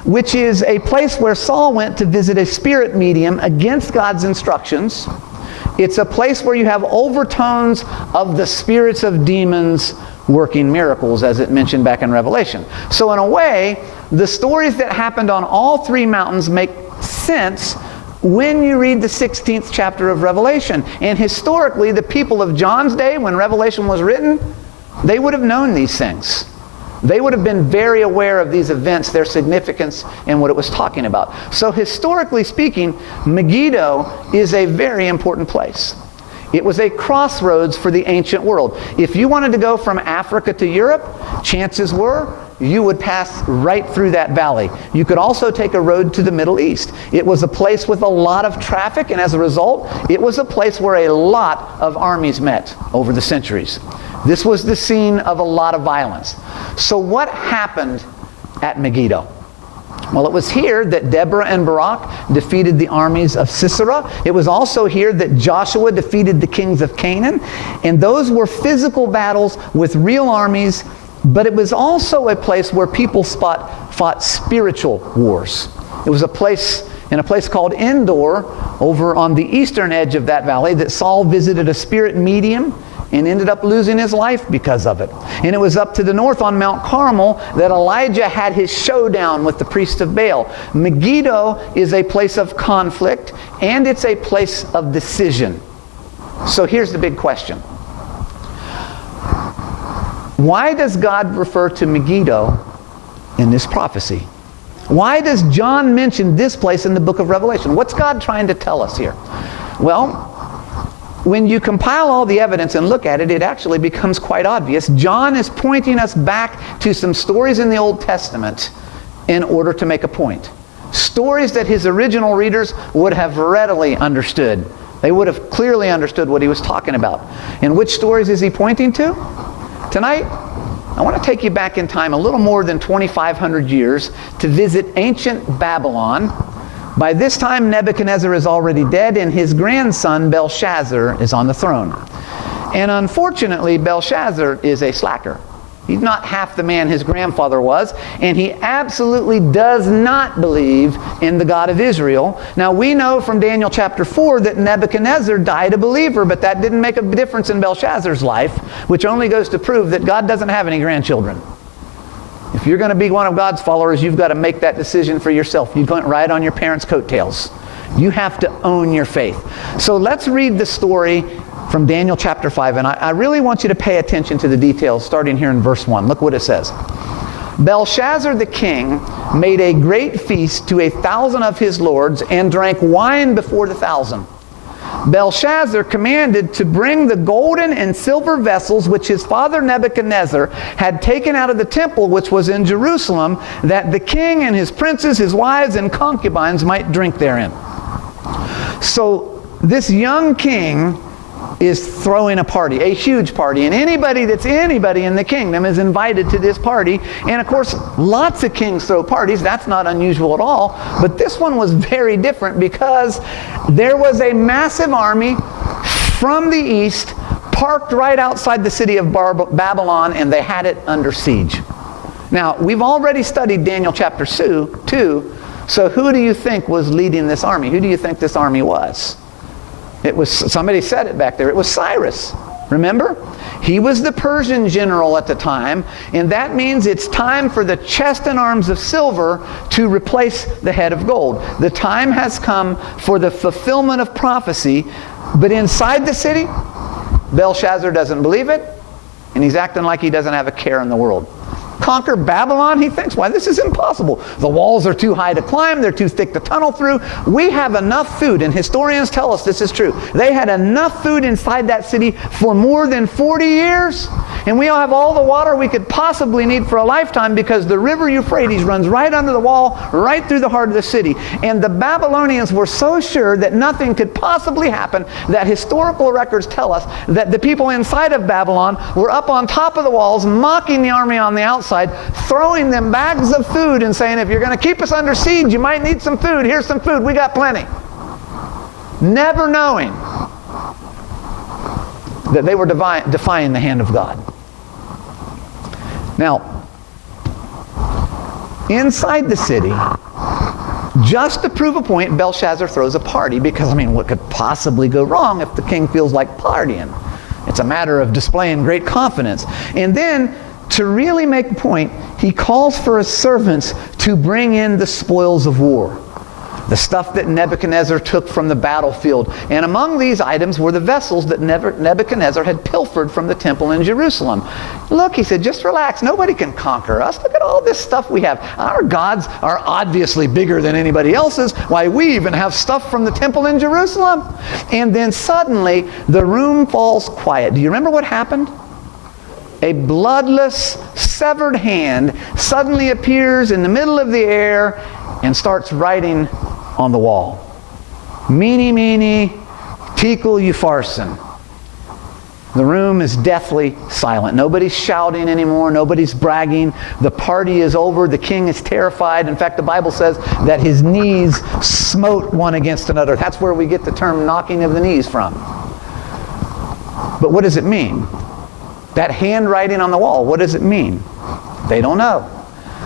which is a place where Saul went to visit a spirit medium against God's instructions. It's a place where you have overtones of the spirits of demons working miracles, as it mentioned back in Revelation. So in a way, the stories that happened on all three mountains make sense when you read the 16th chapter of Revelation. And historically, the people of John's day, when Revelation was written, they would have known these things. They would have been very aware of these events, their significance, and what it was talking about. So historically speaking, Megiddo is a very important place. It was a crossroads for the ancient world. If you wanted to go from Africa to Europe, chances were you would pass right through that valley. You could also take a road to the Middle East. It was a place with a lot of traffic, and as a result, it was a place where a lot of armies met over the centuries. This was the scene of a lot of violence. So what happened at Megiddo? Well, it was here that Deborah and Barak defeated the armies of Sisera. It was also here that Joshua defeated the kings of Canaan. And those were physical battles with real armies, but it was also a place where people fought spiritual wars. It was a place called Endor, over on the eastern edge of that valley, that Saul visited a spirit medium and ended up losing his life because of it. And it was up to the north on Mount Carmel that Elijah had his showdown with the priest of Baal. Megiddo is a place of conflict, and it's a place of decision. So here's the big question. Why does God refer to Megiddo in this prophecy? Why does John mention this place in the book of Revelation? What's God trying to tell us here? Well, when you compile all the evidence and look at it, it actually becomes quite obvious. John is pointing us back to some stories in the Old Testament in order to make a point. Stories that his original readers would have readily understood. They would have clearly understood what he was talking about. And which stories is he pointing to? Tonight, I want to take you back in time a little more than 2,500 years to visit ancient Babylon. By this time, Nebuchadnezzar is already dead, and his grandson, Belshazzar, is on the throne. And unfortunately, Belshazzar is a slacker. He's not half the man his grandfather was, and he absolutely does not believe in the God of Israel. Now, we know from Daniel chapter 4 that Nebuchadnezzar died a believer, but that didn't make a difference in Belshazzar's life, which only goes to prove that God doesn't have any grandchildren. If you're going to be one of God's followers, you've got to make that decision for yourself. You can't ride on your parents' coattails. You have to own your faith. So let's read the story from Daniel chapter 5, and I really want you to pay attention to the details starting here in verse 1. Look what it says. Belshazzar the king made a great feast to 1,000 of his lords and drank wine before the 1,000. Belshazzar commanded to bring the golden and silver vessels which his father Nebuchadnezzar had taken out of the temple which was in Jerusalem, that the king and his princes, his wives, and concubines might drink therein. So this young king is throwing a party, a huge party, and anybody in the kingdom is invited to this party. And of course, lots of kings throw parties. That's not unusual at all. But this one was very different because there was a massive army from the east parked right outside the city of Babylon, and they had it under siege. Now, we've already studied Daniel chapter 2, so who do you think was leading this army? Who do you think this army was? It was, somebody said it back there, it was Cyrus. Remember? He was the Persian general at the time, and that means it's time for the chest and arms of silver to replace the head of gold. The time has come for the fulfillment of prophecy, but inside the city, Belshazzar doesn't believe it, and he's acting like he doesn't have a care in the world. Conquer Babylon? He thinks, why, this is impossible. The walls are too high to climb. They're too thick to tunnel through. We have enough food, and historians tell us this is true. They had enough food inside that city for more than 40 years, and we all have all the water we could possibly need for a lifetime because the river Euphrates runs right under the wall, right through the heart of the city. And the Babylonians were so sure that nothing could possibly happen that historical records tell us that the people inside of Babylon were up on top of the walls, mocking the army on the outside, throwing them bags of food and saying, if you're going to keep us under siege, you might need some food. Here's some food. We got plenty. Never knowing that they were defying the hand of God. Now, inside the city, just to prove a point, Belshazzar throws a party because, I mean, what could possibly go wrong if the king feels like partying? It's a matter of displaying great confidence. And then, to really make a point, he calls for his servants to bring in the spoils of war. The stuff that Nebuchadnezzar took from the battlefield. And among these items were the vessels that Nebuchadnezzar had pilfered from the temple in Jerusalem. Look, he said, just relax. Nobody can conquer us. Look at all this stuff we have. Our gods are obviously bigger than anybody else's. Why, we even have stuff from the temple in Jerusalem. And then suddenly, the room falls quiet. Do you remember what happened? A bloodless, severed hand suddenly appears in the middle of the air and starts writing on the wall. Mene, mene, tekel upharsin. The room is deathly silent. Nobody's shouting anymore. Nobody's bragging. The party is over. The king is terrified. In fact, the Bible says that his knees smote one against another. That's where we get the term knocking of the knees from. But what does it mean? That handwriting on the wall, what does it mean? They don't know.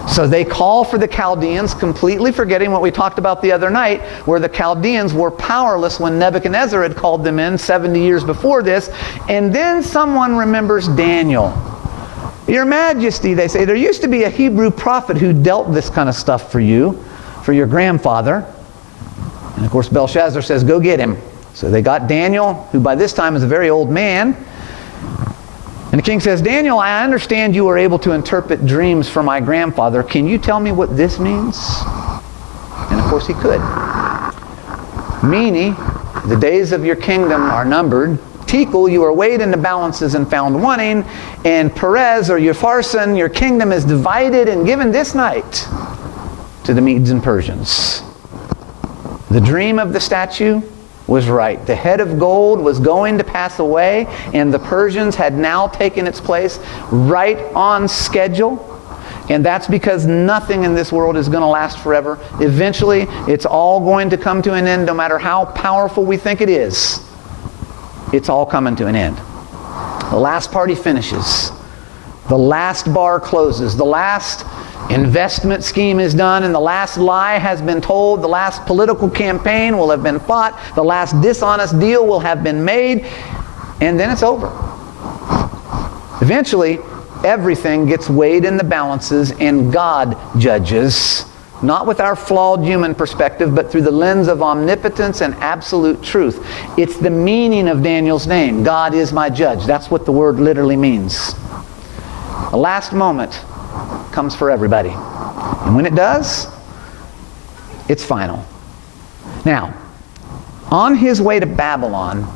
So they call for the Chaldeans, completely forgetting what we talked about the other night, where the Chaldeans were powerless when Nebuchadnezzar had called them in 70 years before this. And then someone remembers Daniel. Your Majesty, they say, there used to be a Hebrew prophet who dealt this kind of stuff for you, for your grandfather. And of course Belshazzar says, go get him. So they got Daniel, who by this time is a very old man. And the king says, Daniel, I understand you were able to interpret dreams for my grandfather. Can you tell me what this means? And of course he could. Mene, the days of your kingdom are numbered. Tekel, you are weighed in the balances and found wanting. And Perez, or Upharsin, your kingdom is divided and given this night to the Medes and Persians. The dream of the statue was right. The head of gold was going to pass away, and the Persians had now taken its place right on schedule. And that's because nothing in this world is going to last forever. Eventually, it's all going to come to an end, no matter how powerful we think it is. It's all coming to an end. The last party finishes. The last bar closes. The last investment scheme is done, and the last lie has been told. The last political campaign will have been fought. The last dishonest deal will have been made. And then it's over. Eventually, everything gets weighed in the balances, and God judges, not with our flawed human perspective, but through the lens of omnipotence and absolute truth. It's the meaning of Daniel's name. God is my judge. That's what the word literally means. The last moment comes for everybody. And when it does, it's final. Now, on his way to Babylon,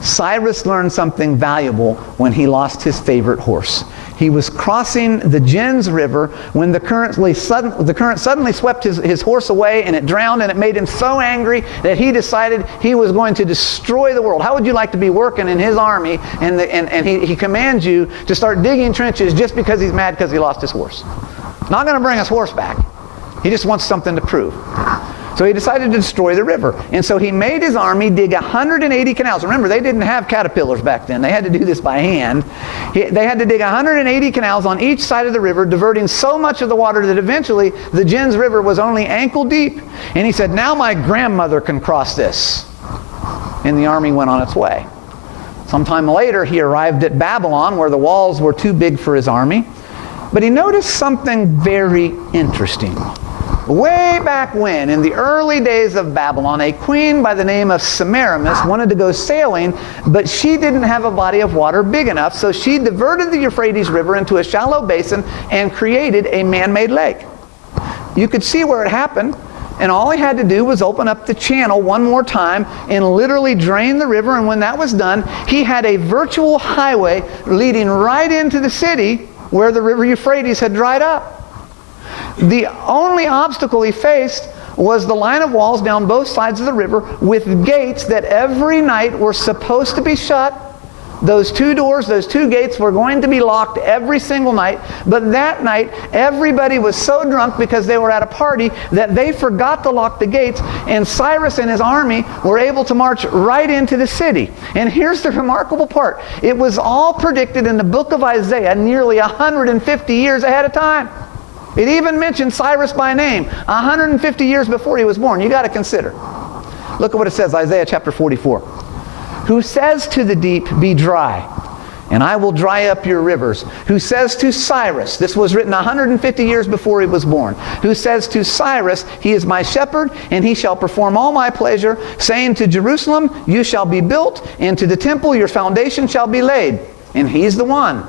Cyrus learned something valuable when he lost his favorite horse. He was crossing the Gens River when the current suddenly swept his horse away, and it drowned, and it made him so angry that he decided he was going to destroy the world. How would you like to be working in his army and he commands you to start digging trenches just because he's mad because he lost his horse? Not going to bring his horse back. He just wants something to prove. So he decided to destroy the river. And so he made his army dig 180 canals. Remember, they didn't have caterpillars back then. They had to do this by hand. They had to dig 180 canals on each side of the river, diverting so much of the water that eventually the Gens River was only ankle deep. And he said, now my grandmother can cross this. and the army went on its way. Sometime later, he arrived at Babylon, where the walls were too big for his army. But he noticed something very interesting. Way back when, in the early days of Babylon, a queen by the name of Semiramis wanted to go sailing, but she didn't have a body of water big enough, so she diverted the Euphrates River into a shallow basin and created a man-made lake. You could see where it happened, and all he had to do was open up the channel one more time and literally drain the river, and when that was done, he had a virtual highway leading right into the city where the river Euphrates had dried up. The only obstacle he faced was the line of walls down both sides of the river with gates that every night were supposed to be shut. Those two doors, those two gates were going to be locked every single night. But that night, everybody was so drunk because they were at a party that they forgot to lock the gates, and Cyrus and his army were able to march right into the city. And here's the remarkable part. It was all predicted in the book of Isaiah nearly 150 years ahead of time. It even mentioned Cyrus by name 150 years before he was born. You got to consider. Look at what it says, Isaiah chapter 44. Who says to the deep, be dry, and I will dry up your rivers. Who says to Cyrus, this was written 150 years before he was born. Who says to Cyrus, he is my shepherd, and he shall perform all my pleasure, saying to Jerusalem, you shall be built, and to the temple your foundation shall be laid. And he's the one.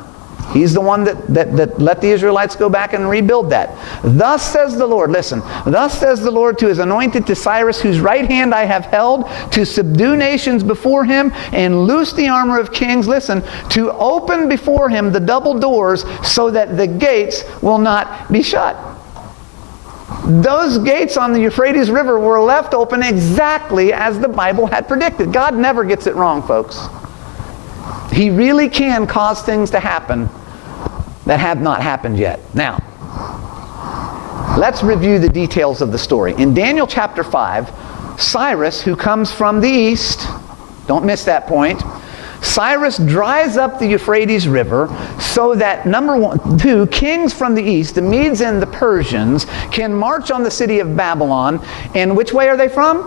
He's the one that let the Israelites go back and rebuild that. Thus says the Lord, listen, thus says the Lord to his anointed, to Cyrus, whose right hand I have held, to subdue nations before him and loose the armor of kings, listen, to open before him the double doors so that the gates will not be shut. Those gates on the Euphrates River were left open exactly as the Bible had predicted. God never gets it wrong, folks. He really can cause things to happen that have not happened yet. Now, let's review the details of the story. In Daniel chapter 5, Cyrus, who comes from the east, don't miss that point, Cyrus dries up the Euphrates River so that, two, kings from the east, the Medes and the Persians, can march on the city of Babylon. And which way are they from?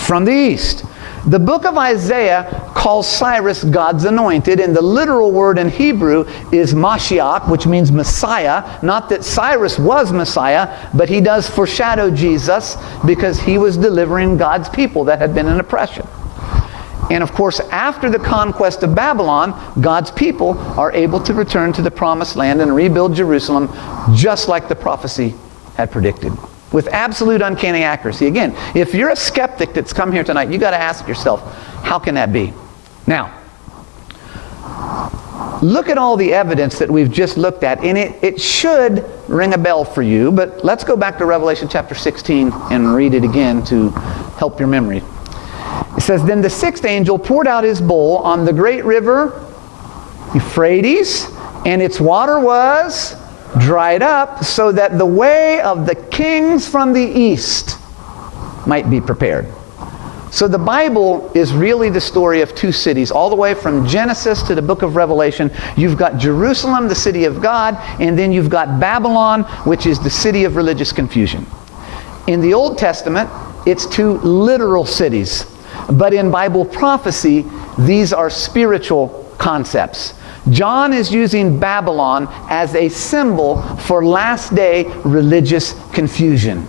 From the east. The book of Isaiah calls Cyrus God's anointed, and the literal word in Hebrew is Mashiach, which means Messiah. Not that Cyrus was Messiah, but he does foreshadow Jesus because he was delivering God's people that had been in oppression. And of course, after the conquest of Babylon, God's people are able to return to the promised land and rebuild Jerusalem just like the prophecy had predicted. With absolute uncanny accuracy. Again, if you're a skeptic that's come here tonight, you got to ask yourself, how can that be? Now, look at all the evidence that we've just looked at, and it should ring a bell for you, but let's go back to Revelation chapter 16 and read it again to help your memory. It says, then the sixth angel poured out his bowl on the great river Euphrates, and its water was dried up so that the way of the kings from the east might be prepared. So the Bible is really the story of two cities, all the way from Genesis to the book of Revelation. You've got Jerusalem, the city of God, and then you've got Babylon, which is the city of religious confusion. In the Old Testament, it's two literal cities. But in Bible prophecy, these are spiritual concepts. John is using Babylon as a symbol for last day religious confusion.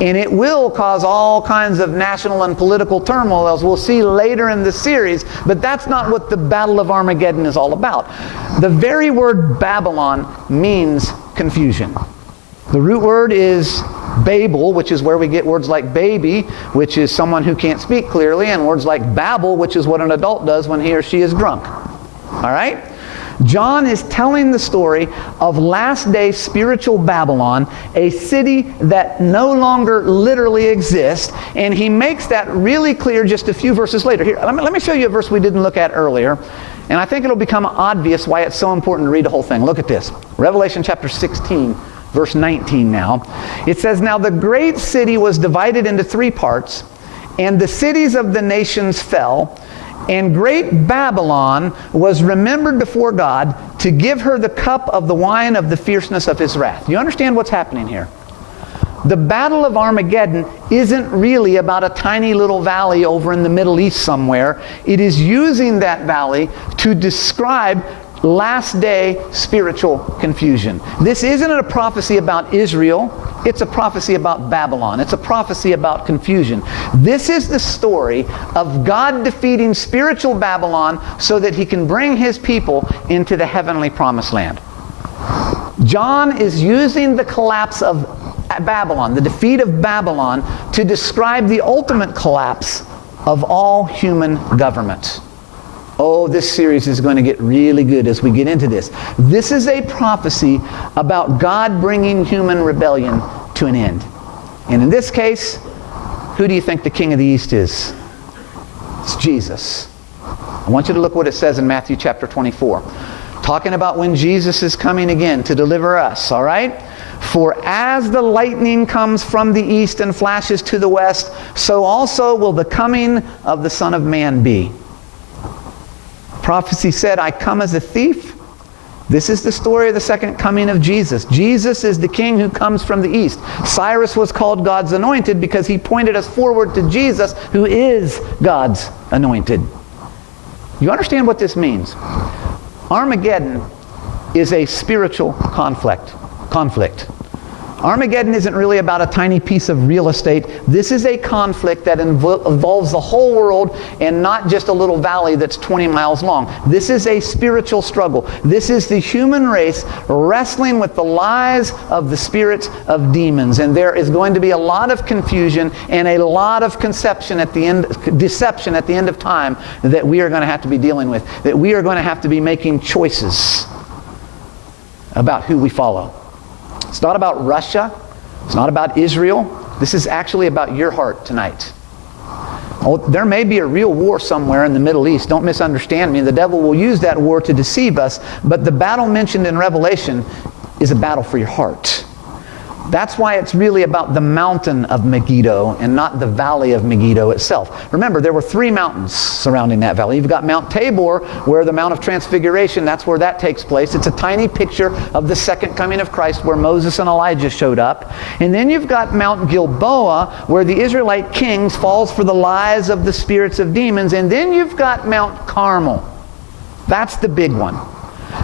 And it will cause all kinds of national and political turmoil, as we'll see later in the series, but that's not what the Battle of Armageddon is all about. The very word Babylon means confusion. The root word is Babel, which is where we get words like baby, which is someone who can't speak clearly, and words like babble, which is what an adult does when he or she is drunk. All right? John is telling the story of last day spiritual Babylon, a city that no longer literally exists, and he makes that really clear just a few verses later. Here, let me show you a verse we didn't look at earlier, and I think it'll become obvious why it's so important to read the whole thing. Look at this. Revelation chapter 16, verse 19 now. It says, now the great city was divided into three parts, and the cities of the nations fell, and great Babylon was remembered before God to give her the cup of the wine of the fierceness of his wrath. You understand what's happening here? the Battle of Armageddon isn't really about a tiny little valley over in the Middle East somewhere. It is using that valley to describe last day spiritual confusion. This isn't a prophecy about Israel. It's a prophecy about Babylon. It's a prophecy about confusion. This is the story of God defeating spiritual Babylon so that he can bring his people into the heavenly promised land. John is using the collapse of Babylon, the defeat of Babylon, to describe the ultimate collapse of all human government. Oh, this series is going to get really good as we get into this. This is a prophecy about God bringing human rebellion to an end. And in this case, who do you think the King of the East is? It's Jesus. I want you to look what it says in Matthew chapter 24. Talking about when Jesus is coming again to deliver us, all right? For as the lightning comes from the east and flashes to the west, so also will the coming of the Son of Man be. Prophecy said, I come as a thief. This is the story of the second coming of Jesus. Jesus is the king who comes from the east. Cyrus was called God's anointed because he pointed us forward to Jesus, who is God's anointed. You understand what this means? Armageddon is a spiritual conflict. Armageddon isn't really about a tiny piece of real estate. This is a conflict that involves the whole world and not just a little valley that's 20 miles long. This is a spiritual struggle. This is the human race wrestling with the lies of the spirits of demons. And there is going to be a lot of confusion and a lot of deception at the end of time that we are going to have to be dealing with. That we are going to have to be making choices about who we follow. It's not about Russia. It's not about Israel. This is actually about your heart tonight. Oh, there may be a real war somewhere in the Middle East. Don't misunderstand me. The devil will use that war to deceive us. But the battle mentioned in Revelation is a battle for your heart. That's why it's really about the Mountain of Megiddo and not the Valley of Megiddo itself. Remember, there were 3 mountains surrounding that valley. You've got Mount Tabor, where the Mount of Transfiguration, that's where that takes place. It's a tiny picture of the second coming of Christ where Moses and Elijah showed up. And then you've got Mount Gilboa, where the Israelite kings falls for the lies of the spirits of demons. And then you've got Mount Carmel. That's the big one.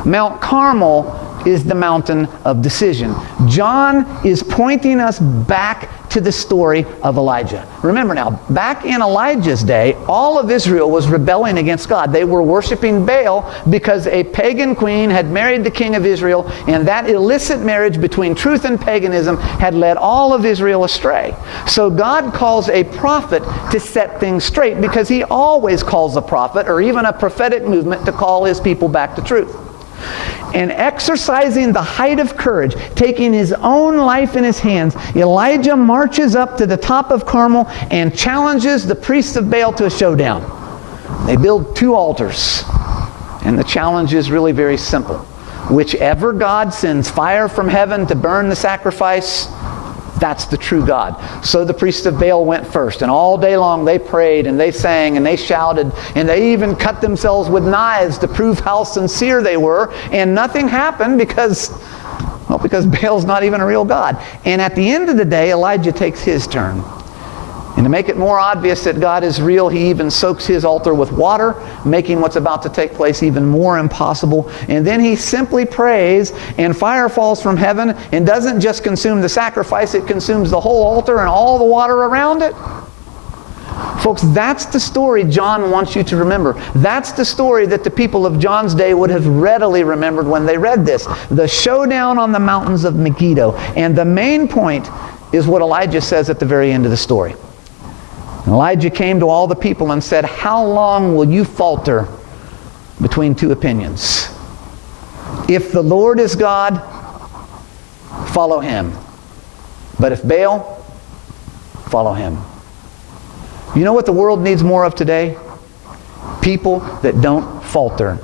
Mount Carmel is the mountain of decision. John is pointing us back to the story of Elijah. Remember now, back in Elijah's day, all of Israel was rebelling against God. They were worshiping Baal because a pagan queen had married the king of Israel, and that illicit marriage between truth and paganism had led all of Israel astray. So God calls a prophet to set things straight, because he always calls a prophet or even a prophetic movement to call his people back to truth. And exercising the height of courage, taking his own life in his hands, Elijah marches up to the top of Carmel and challenges the priests of Baal to a showdown. They build 2 altars. And the challenge is really very simple. Whichever God sends fire from heaven to burn the sacrifice, that's the true God. So the priests of Baal went first, and all day long they prayed and they sang and they shouted, and they even cut themselves with knives to prove how sincere they were, and nothing happened because Baal's not even a real God. And at the end of the day, Elijah takes his turn. And to make it more obvious that God is real, he even soaks his altar with water, making what's about to take place even more impossible. And then he simply prays, and fire falls from heaven and doesn't just consume the sacrifice, it consumes the whole altar and all the water around it. Folks, that's the story John wants you to remember. That's the story that the people of John's day would have readily remembered when they read this. The showdown on the mountains of Megiddo. And the main point is what Elijah says at the very end of the story. Elijah came to all the people and said, how long will you falter between 2 opinions? If the Lord is God, follow him. But if Baal, follow him. You know what the world needs more of today? People that don't falter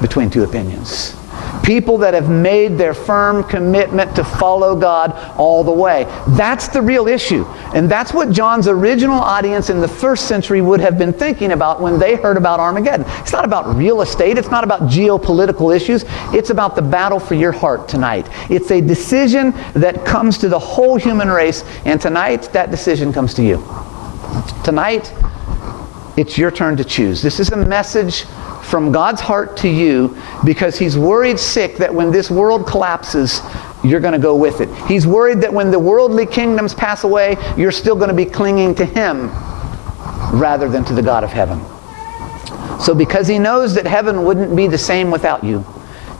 between 2 opinions. People that have made their firm commitment to follow God all the way. That's the real issue. And that's what John's original audience in the first century would have been thinking about when they heard about Armageddon. It's not about real estate. It's not about geopolitical issues. It's about the battle for your heart tonight. It's a decision that comes to the whole human race. And tonight, that decision comes to you. Tonight, it's your turn to choose. This is a message from God's heart to you because He's worried sick that when this world collapses, you're going to go with it. He's worried that when the worldly kingdoms pass away, you're still going to be clinging to Him rather than to the God of heaven. So because He knows that heaven wouldn't be the same without you,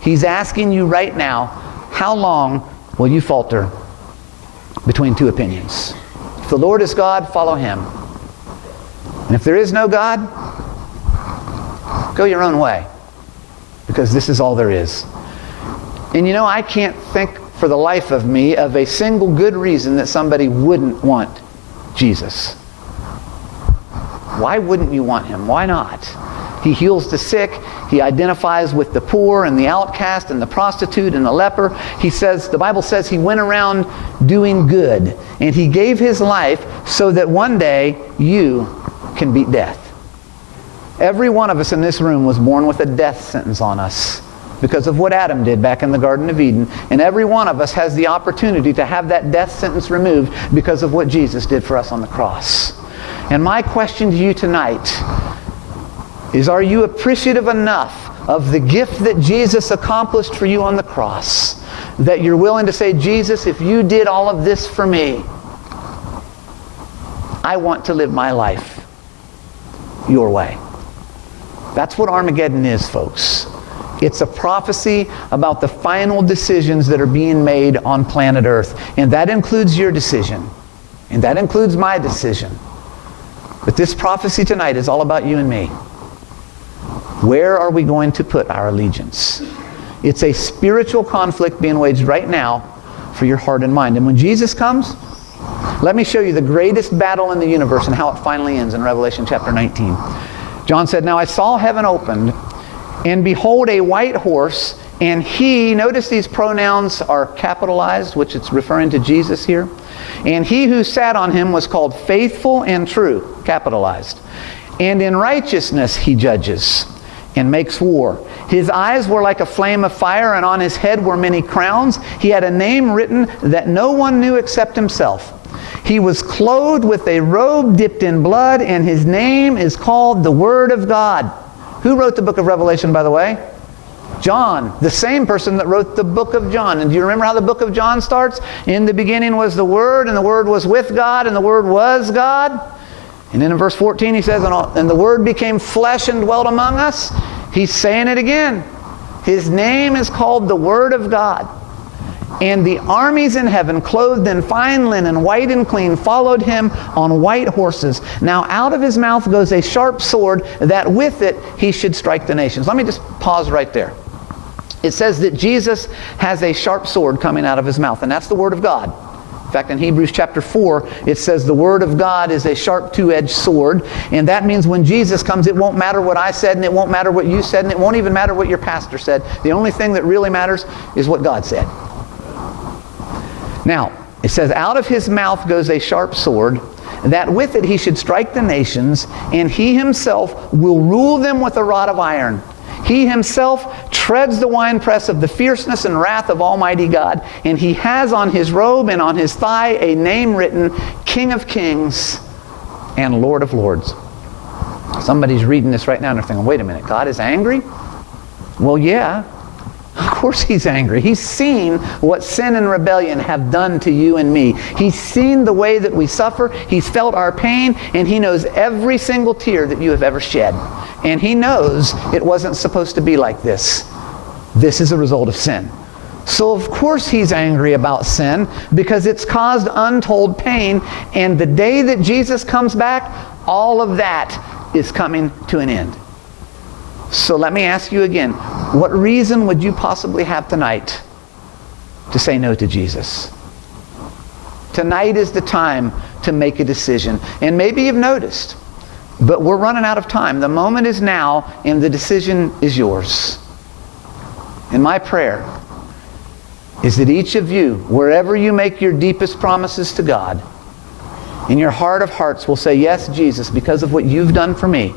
He's asking you right now, how long will you falter between two opinions? If the Lord is God, follow Him. And if there is no God, go your own way, because this is all there is. And you know, I can't think for the life of me of a single good reason that somebody wouldn't want Jesus. Why wouldn't you want Him? Why not? He heals the sick. He identifies with the poor and the outcast and the prostitute and the leper. He says, the Bible says He went around doing good, and He gave His life so that one day you can beat death. Every one of us in this room was born with a death sentence on us because of what Adam did back in the Garden of Eden. And every one of us has the opportunity to have that death sentence removed because of what Jesus did for us on the cross. And my question to you tonight is, are you appreciative enough of the gift that Jesus accomplished for you on the cross that you're willing to say, Jesus, if you did all of this for me, I want to live my life your way. That's what Armageddon is, folks. It's a prophecy about the final decisions that are being made on planet Earth. And that includes your decision. And that includes my decision. But this prophecy tonight is all about you and me. Where are we going to put our allegiance? It's a spiritual conflict being waged right now for your heart and mind. And when Jesus comes, let me show you the greatest battle in the universe and how it finally ends in Revelation chapter 19. John said, "Now I saw heaven opened, and behold a white horse, and he," notice these pronouns are capitalized, which it's referring to Jesus here, "and he who sat on him was called Faithful and True," capitalized, "and in righteousness he judges and makes war. His eyes were like a flame of fire, and on his head were many crowns. He had a name written that no one knew except himself. He was clothed with a robe dipped in blood, and his name is called the Word of God." Who wrote the book of Revelation, by the way? John, the same person that wrote the book of John. And do you remember how the book of John starts? In the beginning was the Word, and the Word was with God, and the Word was God. And then in verse 14 he says, "And the Word became flesh and dwelt among us." He's saying it again. His name is called the Word of God. "And the armies in heaven, clothed in fine linen, white and clean, followed him on white horses. Now out of his mouth goes a sharp sword, that with it he should strike the nations." Let me just pause right there. It says that Jesus has a sharp sword coming out of his mouth, and that's the Word of God. In fact, in Hebrews chapter 4, it says the Word of God is a sharp two-edged sword. And that means when Jesus comes, it won't matter what I said, and it won't matter what you said, and it won't even matter what your pastor said. The only thing that really matters is what God said. Now, it says, out of his mouth goes a sharp sword, that with it he should strike the nations, and he himself will rule them with a rod of iron. He himself treads the winepress of the fierceness and wrath of Almighty God, and he has on his robe and on his thigh a name written, King of Kings and Lord of Lords. Somebody's reading this right now and they're thinking, wait a minute, God is angry? Well, yeah. Of course he's angry. He's seen what sin and rebellion have done to you and me. He's seen the way that we suffer. He's felt our pain, and he knows every single tear that you have ever shed. And he knows it wasn't supposed to be like this. This is a result of sin. So of course he's angry about sin, because it's caused untold pain, and the day that Jesus comes back, all of that is coming to an end. So let me ask you again, what reason would you possibly have tonight to say no to Jesus? Tonight is the time to make a decision. And maybe you've noticed, but we're running out of time. The moment is now, and the decision is yours. And my prayer is that each of you, wherever you make your deepest promises to God, in your heart of hearts will say, yes, Jesus, because of what you've done for me,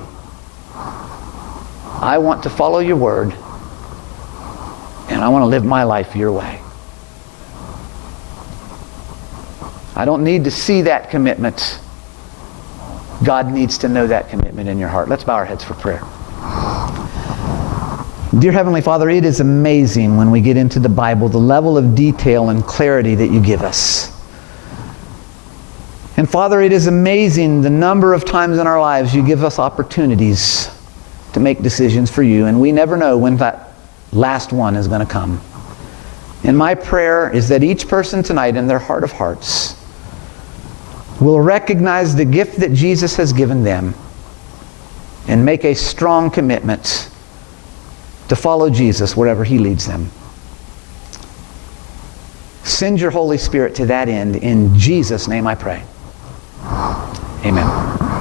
I want to follow your word, and I want to live my life your way. I don't need to see that commitment. God needs to know that commitment in your heart. Let's bow our heads for prayer. Dear Heavenly Father, it is amazing when we get into the Bible, the level of detail and clarity that you give us. And Father, it is amazing the number of times in our lives you give us opportunities to make decisions for you, and we never know when that last one is going to come. And my prayer is that each person tonight in their heart of hearts will recognize the gift that Jesus has given them and make a strong commitment to follow Jesus wherever he leads them. Send your Holy Spirit to that end. In Jesus' name I pray. Amen.